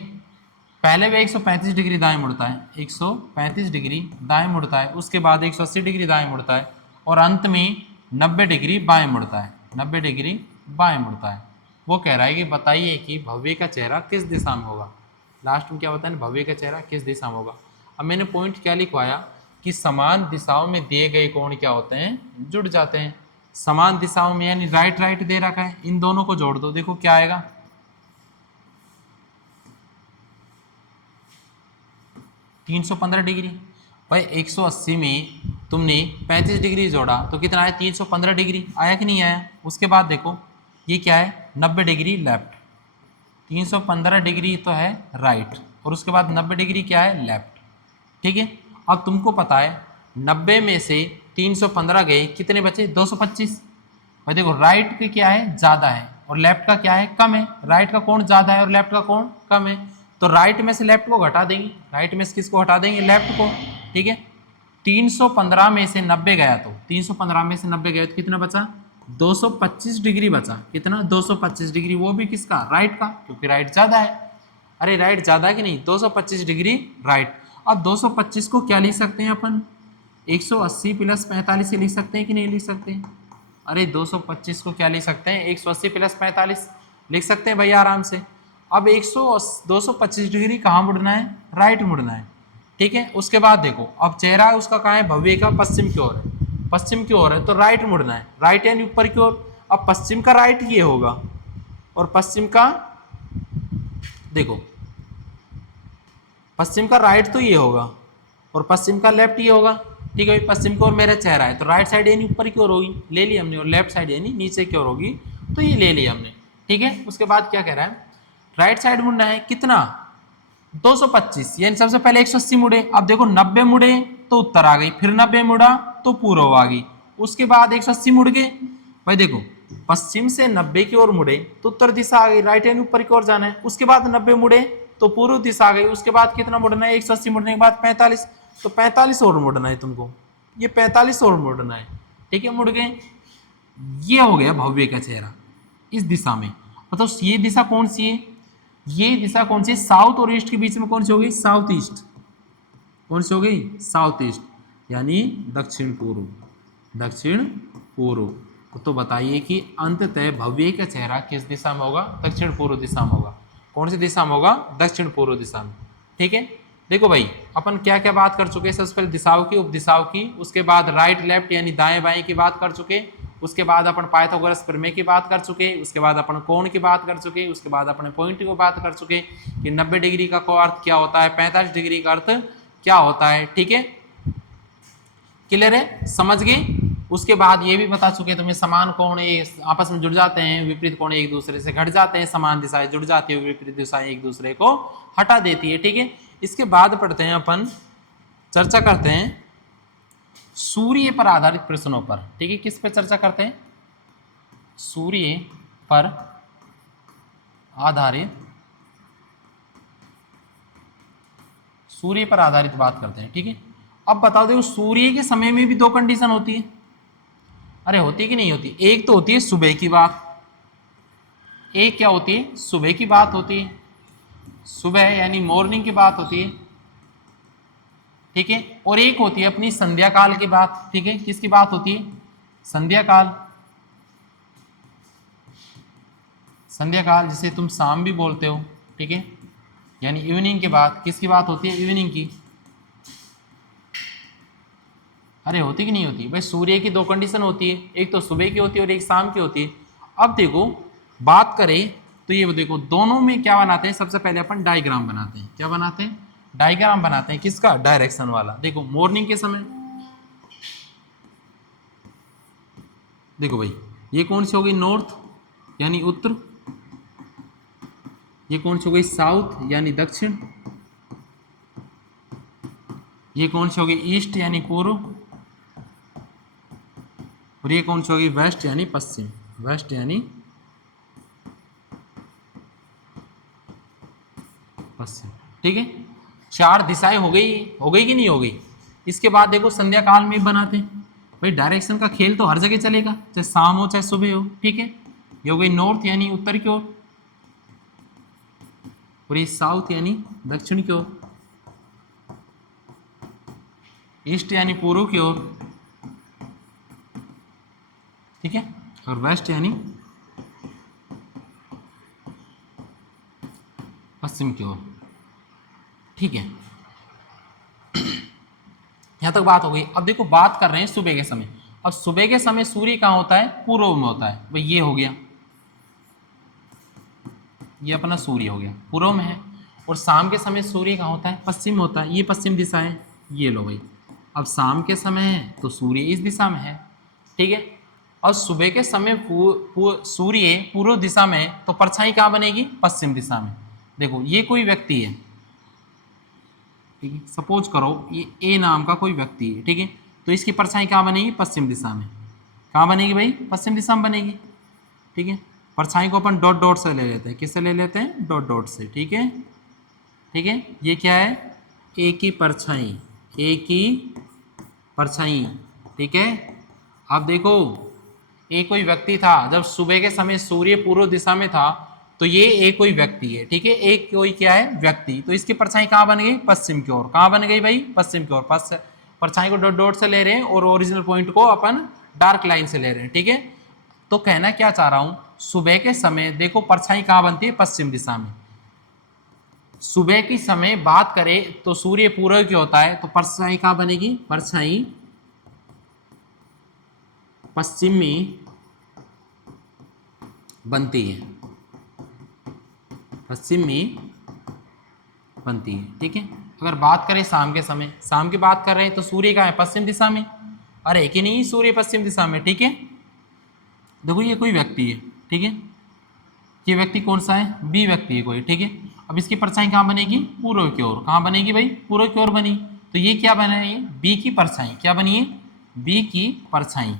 पहले वह 135 डिग्री दाएं मुड़ता है, 135 डिग्री दाएं मुड़ता है, उसके बाद 180 डिग्री दाएं मुड़ता है, और अंत में 90 डिग्री बाएं मुड़ता है, 90 डिग्री बाएं मुड़ता है। वो कह रहा है कि बताइए कि भव्य का चेहरा किस दिशा में होगा। लास्ट में क्या बताया, भव्य का चेहरा किस दिशा में होगा। अब मैंने पॉइंट क्या लिखवाया कि समान दिशाओं में दिए गए कोण क्या होते हैं, जुड़ जाते हैं। समान दिशाओं में यानी राइट राइट दे रखा है, इन दोनों को जोड़ दो, देखो क्या आएगा, 315 डिग्री। भाई 180 में तुमने 35 डिग्री जोड़ा तो कितना आया, 315 डिग्री आया कि नहीं आया। उसके बाद देखो ये क्या है, 90 डिग्री लेफ्ट, 315 डिग्री तो है राइट, और उसके बाद 90 डिग्री क्या है, लेफ्ट, ठीक है। अब तुमको पता है 90 में से 315 गए, कितने बचे, 225। भाई देखो राइट के क्या है, ज़्यादा है, और लेफ्ट का क्या है, कम है। राइट का कोण ज़्यादा है और लेफ्ट का कोण कम है, तो राइट में से लेफ्ट को घटा देंगे, राइट में से किसको हटा देंगे, लेफ्ट को, ठीक है। 315 में से 90 गया, तो 315 में से 90 गया तो कितना बचा, 225 डिग्री बचा। कितना, 225 डिग्री, वो भी किसका, राइट का, क्योंकि राइट ज़्यादा है। अरे राइट ज़्यादा है कि नहीं, 225 डिग्री राइट। अब 225 को क्या लिख सकते हैं अपन, 180 प्लस 45 से लिख सकते हैं कि नहीं लिख सकते। अरे 225 को क्या लिख सकते हैं, 180 प्लस 45 लिख सकते हैं भैया आराम से। अब 225 डिग्री कहाँ मुड़ना है, राइट मुड़ना है, ठीक है। उसके बाद देखो अब चेहरा उसका कहाँ है, भव्य का पश्चिम की ओर है, पश्चिम की ओर है तो राइट मुड़ना है, राइट यानी ऊपर की ओर। अब पश्चिम का राइट ये होगा, और पश्चिम का देखो, पश्चिम का राइट तो ये होगा, और पश्चिम का लेफ्ट ये होगा, ठीक है भाई। पश्चिम की ओर मेरा चेहरा है तो राइट साइड यानी ऊपर की ओर होगी, ले ली हमने, और लेफ्ट साइड यानी नीचे की ओर होगी, तो ये ले लिया हमने, ठीक है। उसके बाद क्या कह रहा है, राइट साइड मुड़ना है, कितना, 225, यानी सबसे पहले 180 मुड़े। अब देखो 90 मुड़े तो उत्तर आ गई, फिर 90 मुड़ा तो पूर्व आ गई, उसके बाद 180 मुड़ गए। भाई देखो पश्चिम से 90 की ओर मुड़े तो उत्तर दिशा आ गई, राइट यानी ऊपर की ओर जाना है। उसके बाद 90 मुड़े तो पूर्व दिशा आ गई, उसके बाद कितना मुड़ना है, 180 मुड़ने के बाद 45, तो 45 और मुड़ना है तुमको, ये 45 और मुड़ना है, ठीक है। मुड़ गए, ये हो गया भव्य का चेहरा इस दिशा में। मतलब ये दिशा कौन सी है, ये दिशा कौन सी है, साउथ और ईस्ट के बीच में कौन सी हो गई, साउथ ईस्ट, कौन सी हो गई, साउथ ईस्ट, यानी दक्षिण पूर्व, दक्षिण पूर्व। तो बताइए कि अंततः भव्य का चेहरा किस दिशा में होगा, दक्षिण पूर्व दिशा में होगा। कौन सी दिशा में होगा, दक्षिण पूर्व दिशा में, ठीक है। देखो भाई अपन क्या क्या बात कर चुके हैं, सबसे पहले दिशाओं की, उपदिशाओं की, उसके बाद राइट लेफ्ट यानी दाएं बाएं की बात कर चुके, उसके बाद अपन पाइथागोरस प्रमेय की बात कर चुके, उसके बाद अपन कोण की बात कर चुके, उसके बाद अपन पॉइंट की बात कर चुके कि 90 डिग्री का अर्थ क्या होता है, 45 डिग्री का अर्थ क्या होता है। ठीक है, क्लियर है, समझ गए। उसके बाद ये भी बता चुके तुम्हें समान कोण आपस में जुड़ जाते हैं, विपरीत कोण एक दूसरे से घट जाते हैं, समान दिशाएं जुड़ जाती है, विपरीत दिशाएं एक दूसरे को हटा देती है। ठीक है, इसके बाद पढ़ते हैं अपन, चर्चा करते हैं सूर्य पर आधारित प्रश्नों पर। ठीक है, किस पर चर्चा करते हैं, सूर्य पर आधारित, सूर्य पर आधारित बात करते हैं। ठीक है, अब बताओ देखो सूर्य के समय में भी दो कंडीशन होती है, अरे होती है कि नहीं होती, एक तो होती है सुबह की बात, एक क्या होती है, सुबह की बात होती है, सुबह यानी मॉर्निंग की बात होती है। ठीक है, और एक होती है अपनी संध्या काल की बात। ठीक है, किसकी बात होती है, संध्या काल, संध्या काल जिसे तुम शाम भी बोलते हो। ठीक है, यानी इवनिंग के बाद किसकी बात होती है, इवनिंग की। अरे होती कि नहीं होती भाई, सूर्य की दो कंडीशन होती है, एक तो सुबह की होती है और एक शाम की होती है। अब देखो बात करें तो ये देखो दोनों में क्या बनाते हैं, सबसे पहले अपन डायग्राम बनाते हैं, क्या बनाते हैं, डायग्राम बनाते हैं, किसका, डायरेक्शन वाला। देखो मॉर्निंग के समय, देखो भाई ये कौन सी हो गई, नॉर्थ यानी उत्तर, ये कौन सी हो गई, साउथ यानी दक्षिण, ये कौन सी हो गई, ईस्ट यानी पूर्व, और ये कौन सी होगी, वेस्ट यानी पश्चिम, वेस्ट यानी पश्चिम। ठीक है, चार दिशाएं हो गई कि नहीं हो गई। इसके बाद देखो संध्या काल में बनाते हैं भाई, डायरेक्शन का खेल तो हर जगह चलेगा, चाहे शाम हो चाहे सुबह हो। ठीक है, ये हो गई नॉर्थ यानी उत्तर की ओर, और ये साउथ यानी दक्षिण की ओर, ईस्ट यानी पूर्व की ओर। ठीक है, और वेस्ट यानी पश्चिम की ओर। ठीक है, यहां तक बात हो गई। अब देखो बात कर रहे हैं सुबह के समय। अब सुबह के समय सूर्य कहां होता है, पूर्व में होता है भाई, ये हो गया, ये अपना सूर्य हो गया, पूर्व में है। और शाम के समय सूर्य कहां होता है, पश्चिम में होता है, ये पश्चिम दिशा है, ये लो भाई। अब शाम के समय है तो सूर्य इस दिशा में है। ठीक है, और सुबह के समय सूर्य पूर्व दिशा में, तो परछाई कहां बनेगी, पश्चिम दिशा में। देखो ये कोई व्यक्ति है, ठीक है, सपोज करो ये ए नाम का कोई व्यक्ति है। ठीक है, तो इसकी परछाई कहाँ बनेगी, पश्चिम दिशा में। कहाँ बनेगी भाई, पश्चिम दिशा में बनेगी। ठीक है, परछाई को अपन डॉट डॉट से ले लेते हैं, किससे ले लेते हैं, डॉट डॉट से। ठीक है, ठीक है, ये क्या है, ए की परछाई, ए की परछाई। ठीक है, अब देखो एक कोई व्यक्ति था, जब सुबह के समय सूर्य पूर्व दिशा में था, तो ये एक कोई व्यक्ति है। ठीक है, एक कोई क्या है, व्यक्ति, तो इसकी परछाई कहाँ बन गई, पश्चिम की ओर। कहाँ बन गई भाई, पश्चिम की ओर। परछाई को डॉट डॉट से ले रहे हैं और ओरिजिनल पॉइंट को अपन डार्क लाइन से ले रहे हैं। ठीक है, तो कहना क्या चाह रहा हूं, सुबह के समय देखो परछाई कहाँ बनती है, पश्चिम दिशा में। सुबह की समय बात करें तो सूर्य पूर्व की होता है, तो परछाई कहाँ बनेगी, परछाई पश्चिम में बनती है, पश्चिम में बनती है। ठीक है, अगर बात करें शाम के समय, शाम की बात कर रहे हैं तो सूर्य कहाँ है, पश्चिम दिशा में। अरे कि नहीं, सूर्य पश्चिम दिशा में। ठीक है, देखो ये कोई व्यक्ति है। ठीक है, ये व्यक्ति कौन सा है, बी व्यक्ति है कोई। ठीक है, अब इसकी परछाई कहाँ बनेगी, पूर्व की ओर। कहाँ बनेगी भाई, पूर्व की ओर बनी, तो ये क्या बना है, बी की परछाई। क्या बनी है, बी की परछाई,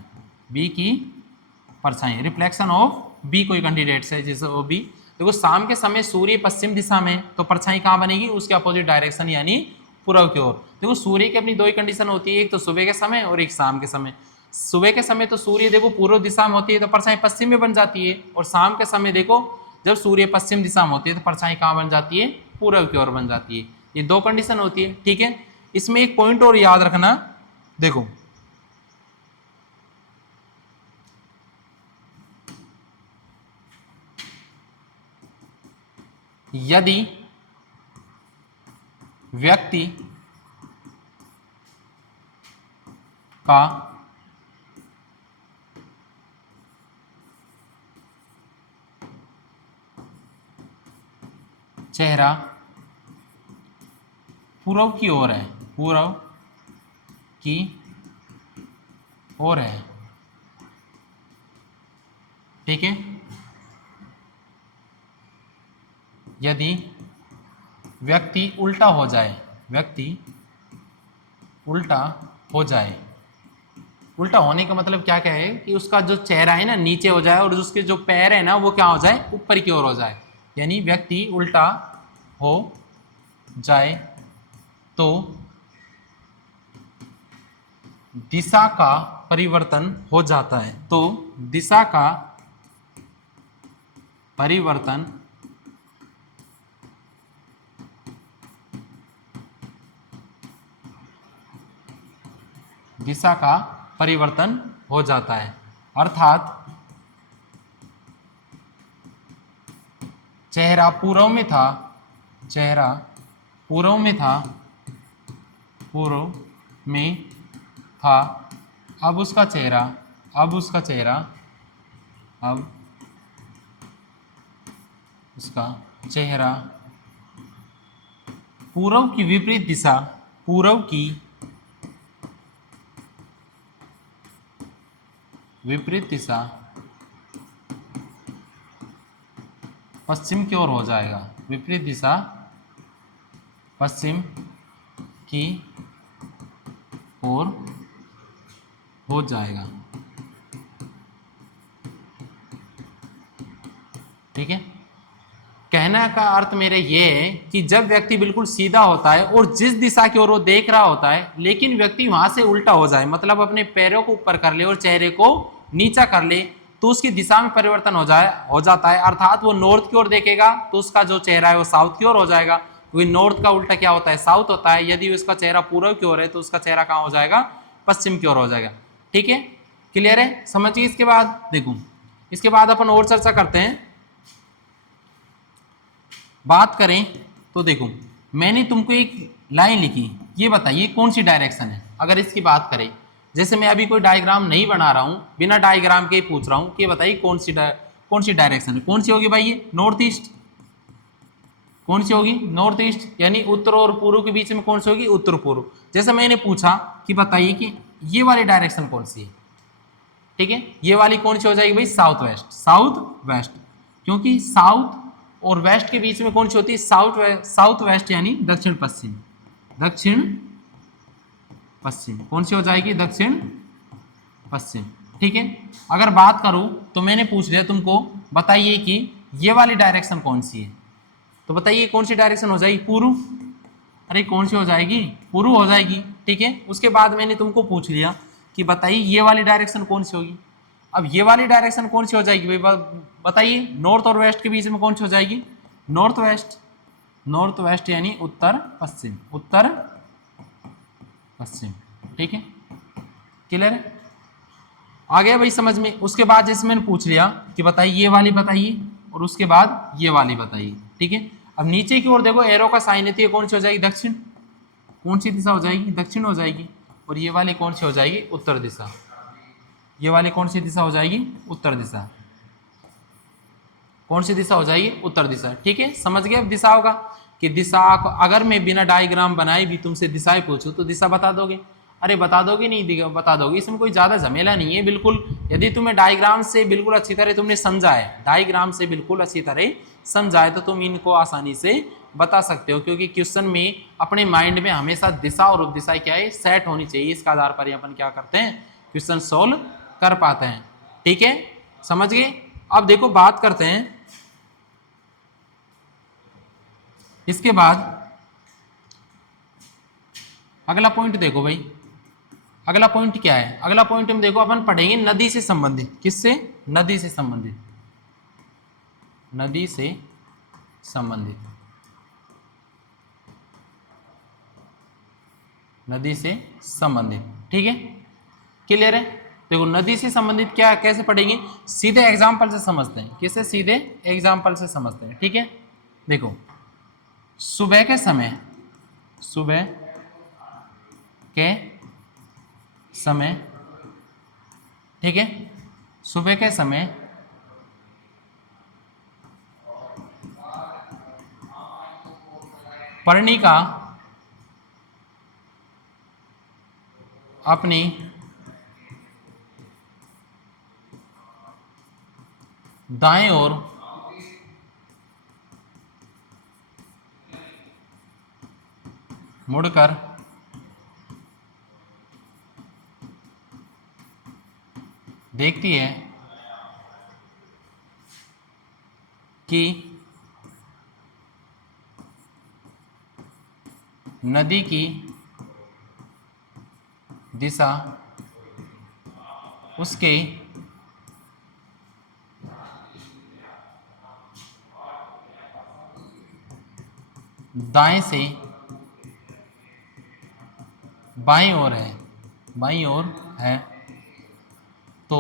बी की परछाई, रिफ्लेक्शन ऑफ बी कोई कैंडिडेट है जैसे वो बी। देखो शाम के समय सूर्य पश्चिम दिशा में, तो परछाई कहाँ बनेगी, उसके अपोजिट डायरेक्शन यानी पूर्व की ओर। देखो सूर्य की अपनी दो ही कंडीशन होती है, एक तो सुबह के समय और एक शाम के समय। सुबह के समय तो सूर्य देखो पूर्व दिशा में होती है, तो परछाई पश्चिम में बन जाती है, और शाम के समय देखो जब सूर्य पश्चिम दिशा में होती है, तो परछाई कहाँ बन जाती है, पूर्व की ओर बन जाती है। ये दो कंडीशन होती है। ठीक है, इसमें एक पॉइंट और याद रखना, देखो यदि व्यक्ति का चेहरा पूर्व की ओर है, पूर्व की ओर है, ठीक है। यदि व्यक्ति उल्टा हो जाए, व्यक्ति उल्टा हो जाए, उल्टा होने का मतलब क्या क्या है कि उसका जो चेहरा है ना नीचे हो जाए और उसके जो पैर है ना वो क्या हो जाए, ऊपर की ओर हो जाए। यानी व्यक्ति उल्टा हो जाए तो दिशा का परिवर्तन हो जाता है, तो दिशा का परिवर्तन दिशा का परिवर्तन हो जाता है। अर्थात चेहरा पूर्व में था, चेहरा पूर्व में था, पूर्व में था, अब उसका चेहरा, अब उसका चेहरा, अब उसका चेहरा पूर्व की विपरीत दिशा, पूर्व की विपरीत दिशा पश्चिम की ओर हो जाएगा, विपरीत दिशा पश्चिम की ओर हो जाएगा, ठीक है। कहने का अर्थ मेरे ये है कि जब व्यक्ति बिल्कुल सीधा होता है और जिस दिशा की ओर वो देख रहा होता है, लेकिन व्यक्ति वहां से उल्टा हो जाए, मतलब अपने पैरों को ऊपर कर ले और चेहरे को नीचा कर ले, तो उसकी दिशा में परिवर्तन हो जाता है। अर्थात वो नॉर्थ की ओर देखेगा तो उसका जो चेहरा है वो साउथ की ओर हो जाएगा, क्योंकि नॉर्थ का उल्टा क्या होता है, साउथ होता है। यदि उसका चेहरा पूर्व की ओर है तो उसका चेहरा कहाँ हो जाएगा, पश्चिम की ओर हो जाएगा, ठीक है। क्लियर है, समझिए। इसके बाद देखो, इसके बाद अपन और चर्चा करते हैं। बात करें तो देखो, मैंने तुमको एक लाइन लिखी, ये बताइए कौन सी डायरेक्शन है। अगर इसकी बात करें, जैसे मैं अभी कोई डायग्राम नहीं बना रहा हूं, बिना डायग्राम के ही पूछ रहा हूं कि बताइए कौन सी डायरेक्शन है, कौन सी होगी भाई, ये नॉर्थ ईस्ट। कौन सी होगी, नॉर्थ ईस्ट। यानी उत्तर और पूर्व के बीच में कौन सी होगी, उत्तर पूर्व। जैसे मैंने पूछा कि बताइए कि ये वाली डायरेक्शन कौन सी है, ठीक है, ये वाली कौन सी हो जाएगी भाई, साउथ वेस्ट, साउथ वेस्ट। क्योंकि साउथ और वेस्ट के बीच में कौन सी होती है, साउथ वेस्ट, यानी दक्षिण पश्चिम, दक्षिण पश्चिम कौन सी हो जाएगी, दक्षिण पश्चिम, ठीक है। अगर बात करूं तो मैंने पूछ लिया तुमको, बताइए कि ये वाली डायरेक्शन कौन सी है, तो बताइए कौन सी डायरेक्शन हो जाएगी, पूर्व। अरे कौन सी हो जाएगी, पूर्व हो जाएगी, ठीक है। उसके बाद मैंने तुमको पूछ लिया कि बताइए ये वाली डायरेक्शन कौन सी होगी। अब ये वाली डायरेक्शन कौन सी हो जाएगी भाई, बताइए, नॉर्थ और वेस्ट के बीच में कौन सी हो जाएगी, नॉर्थ वेस्ट, नॉर्थ वेस्ट यानी उत्तर पश्चिम, उत्तर पश्चिम, ठीक है। क्लियर है, आ गया भाई समझ में। उसके बाद जैसे मैंने पूछ लिया कि बताइए ये वाली बताइए, और उसके बाद ये वाली बताइए, ठीक है। अब नीचे की ओर देखो, एरो का साइन है, कौन सी हो जाएगी, दक्षिण। कौन सी दिशा हो जाएगी, दक्षिण हो जाएगी। और ये वाली कौन सी हो जाएगी, उत्तर दिशा। ये वाली कौन सी दिशा हो जाएगी, उत्तर दिशा। कौन सी दिशा हो जाएगी, उत्तर दिशा, ठीक है। समझ गए अब दिशाओं का, कि दिशा अगर मैं बिना डायग्राम बनाए भी तुमसे दिशाएं पूछूं तो दिशा बता दोगे। अरे बता दोगे, नहीं बता दोगे, इसमें कोई ज़्यादा झमेला नहीं है बिल्कुल। यदि तुम्हें डायग्राम से बिल्कुल अच्छी तरह तुमने समझा है, डायग्राम से बिल्कुल अच्छी तरह समझा है, तो तुम इनको आसानी से बता सकते हो। क्योंकि क्वेश्चन में अपने माइंड में हमेशा दिशा और उपदिशा क्या है, सेट होनी चाहिए। इसके आधार पर अपन क्या करते हैं, क्वेश्चन सोल्व कर पाते हैं, ठीक है। समझ गए। अब देखो बात करते हैं इसके बाद, अगला पॉइंट देखो भाई, अगला पॉइंट क्या है। अगला पॉइंट हम देखो अपन पढ़ेंगे नदी से संबंधित। किससे, नदी से संबंधित, नदी से संबंधित, नदी से संबंधित, ठीक है। क्लियर है। देखो नदी से संबंधित क्या कैसे पढ़ेंगे, सीधे एग्जाम्पल से समझते हैं। किससे, सीधे एग्जाम्पल से समझते हैं, ठीक है। देखो सुबह के समय, सुबह के समय, ठीक है, सुबह के समय पर्णिका अपनी दाएं ओर मुड़कर देखती है कि नदी की दिशा उसके दाएं से बाईं ओर है, बाईं ओर है, तो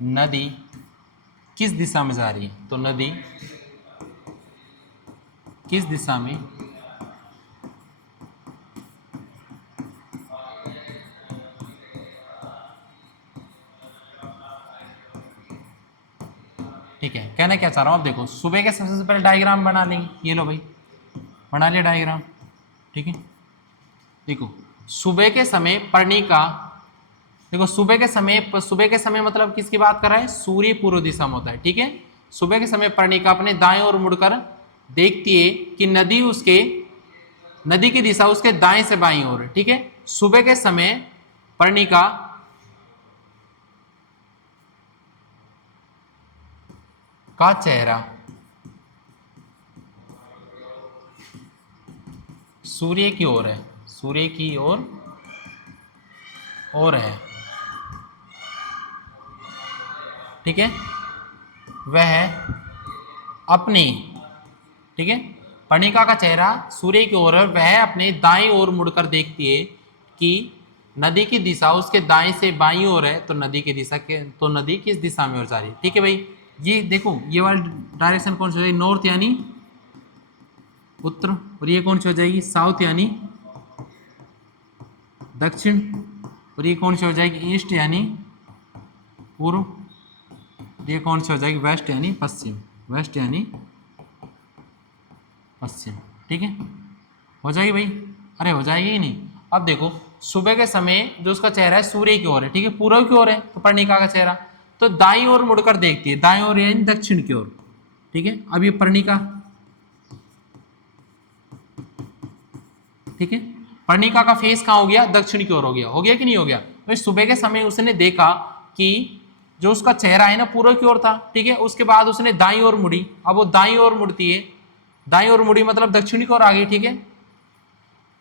नदी किस दिशा में जा रही है? तो नदी किस दिशा में ठीक है। कहना क्या चाह रहा हूं, आप देखो सुबह के सबसे पहले डायग्राम बना लेंगे। ये लो भाई, बना लिया डायग्राम। ठीक है, देखो सुबह के समय पर्णिका, देखो सुबह के समय मतलब किसकी बात कर रहा है? सूर्य पूर्व दिशा में होता है। ठीक है, सुबह के समय पर्णिका अपने दाएं ओर मुड़कर देखती है कि नदी की दिशा उसके दाएं से बाईं ओर है। ठीक है, सुबह के समय पर्णिका का चेहरा सूर्य की ओर है, सूर्य की ओर है। ठीक है, वह अपनी, ठीक है, पर्णिका का चेहरा सूर्य की ओर है, वह अपने दाईं ओर मुड़कर देखती है कि नदी की दिशा उसके दाएं से बाईं ओर है, तो नदी किस दिशा में ओर जा रही है। ठीक है भाई, ये देखो ये वाली डायरेक्शन कौन सी हो जाएगी? नॉर्थ यानी उत्तर, और ये कौन सी हो जाएगी? साउथ यानी दक्षिण, और ये कौन सी हो जाएगी? ईस्ट यानी पूर्व, ये कौन सी हो जाएगी? वेस्ट यानी पश्चिम, वेस्ट यानी पश्चिम। ठीक है, हो जाएगी भाई? अरे हो जाएगी ही नहीं। अब देखो सुबह के समय जो उसका चेहरा है सूर्य की ओर है, ठीक है, पूर्व की ओर है, तो पर्णिका का चेहरा तो दाईं ओर मुड़कर देखती है, दाईं ओर यानी दक्षिण की ओर। ठीक है, अब ये पर्णिका, ठीक है, पर्णिका का फेस कहाँ हो गया? दक्षिण की ओर हो गया कि नहीं हो गया? तो सुबह के समय उसने देखा कि जो उसका चेहरा है ना पूर्व की ओर था। ठीक है, उसके बाद उसने दाईं ओर मुड़ी, अब वो दाईं ओर मुड़ती है, दाईं ओर मुड़ी मतलब दक्षिण की ओर आ गई। ठीक है,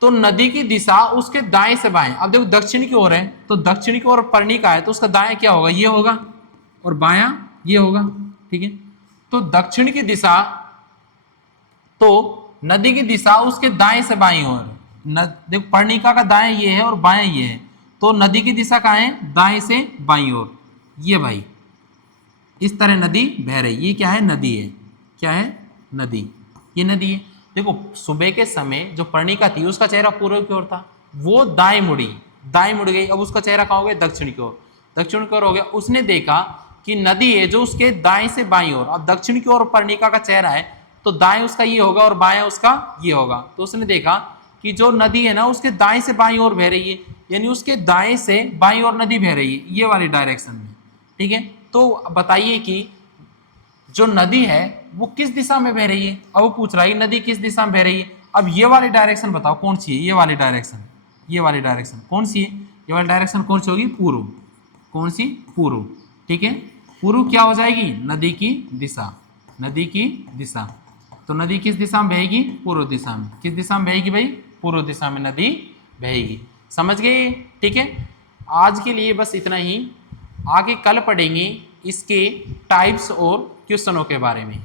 तो नदी की दिशा उसके दाएं से बाएं, अब देखो दक्षिण की ओर है, तो दक्षिण की ओर पर्णिका है, तो उसका दाएं क्या होगा? ये होगा, और बायां ये होगा। ठीक है, तो दक्षिण की दिशा, तो नदी की दिशा उसके दाएं से बाईं ओर, देखो पर्णिका का दाएं ये है और बाएं ये है, तो नदी की दिशा कहाँ है? दाएं से बाईं ओर। ये भाई इस तरह नदी बह रही, ये क्या है? नदी है। क्या है? नदी, ये नदी है। देखो सुबह के समय जो पर्णिका थी उसका चेहरा पूर्व की ओर था, वो दाएं मुड़ गई, अब उसका चेहरा कहाँ हो गया? दक्षिण की ओर, दक्षिण की ओर हो गया। उसने देखा कि नदी है जो उसके दाएं से बाईं ओर, अब दक्षिण की ओर पर्णिका का चेहरा है, तो दाएं उसका ये होगा और बाएं उसका ये होगा। तो उसने देखा कि जो नदी है ना उसके दाएं से बाईं ओर बह रही है, यानी उसके दाएं से बाईं ओर नदी बह रही है, ये वाली डायरेक्शन में। ठीक है, तो बताइए कि जो नदी है वो किस दिशा में बह रही है? अब वो पूछ रहा है नदी किस दिशा में बह रही है। अब ये वाली डायरेक्शन बताओ कौन सी है? ये वाली डायरेक्शन, ये वाली डायरेक्शन कौन सी है? ये वाली डायरेक्शन कौन सी होगी? पूर्व। कौन सी? पूर्व। ठीक है, पूर्व क्या हो जाएगी? नदी की दिशा, नदी की दिशा। तो नदी किस दिशा में बहेगी? पूर्व दिशा में। किस दिशा में बहेगी भाई? पूर्व दिशा में नदी बहेगी। समझ गए? ठीक है, आज के लिए बस इतना ही। आगे कल पढ़ेंगे इसके टाइप्स और क्वेश्चनों के बारे में।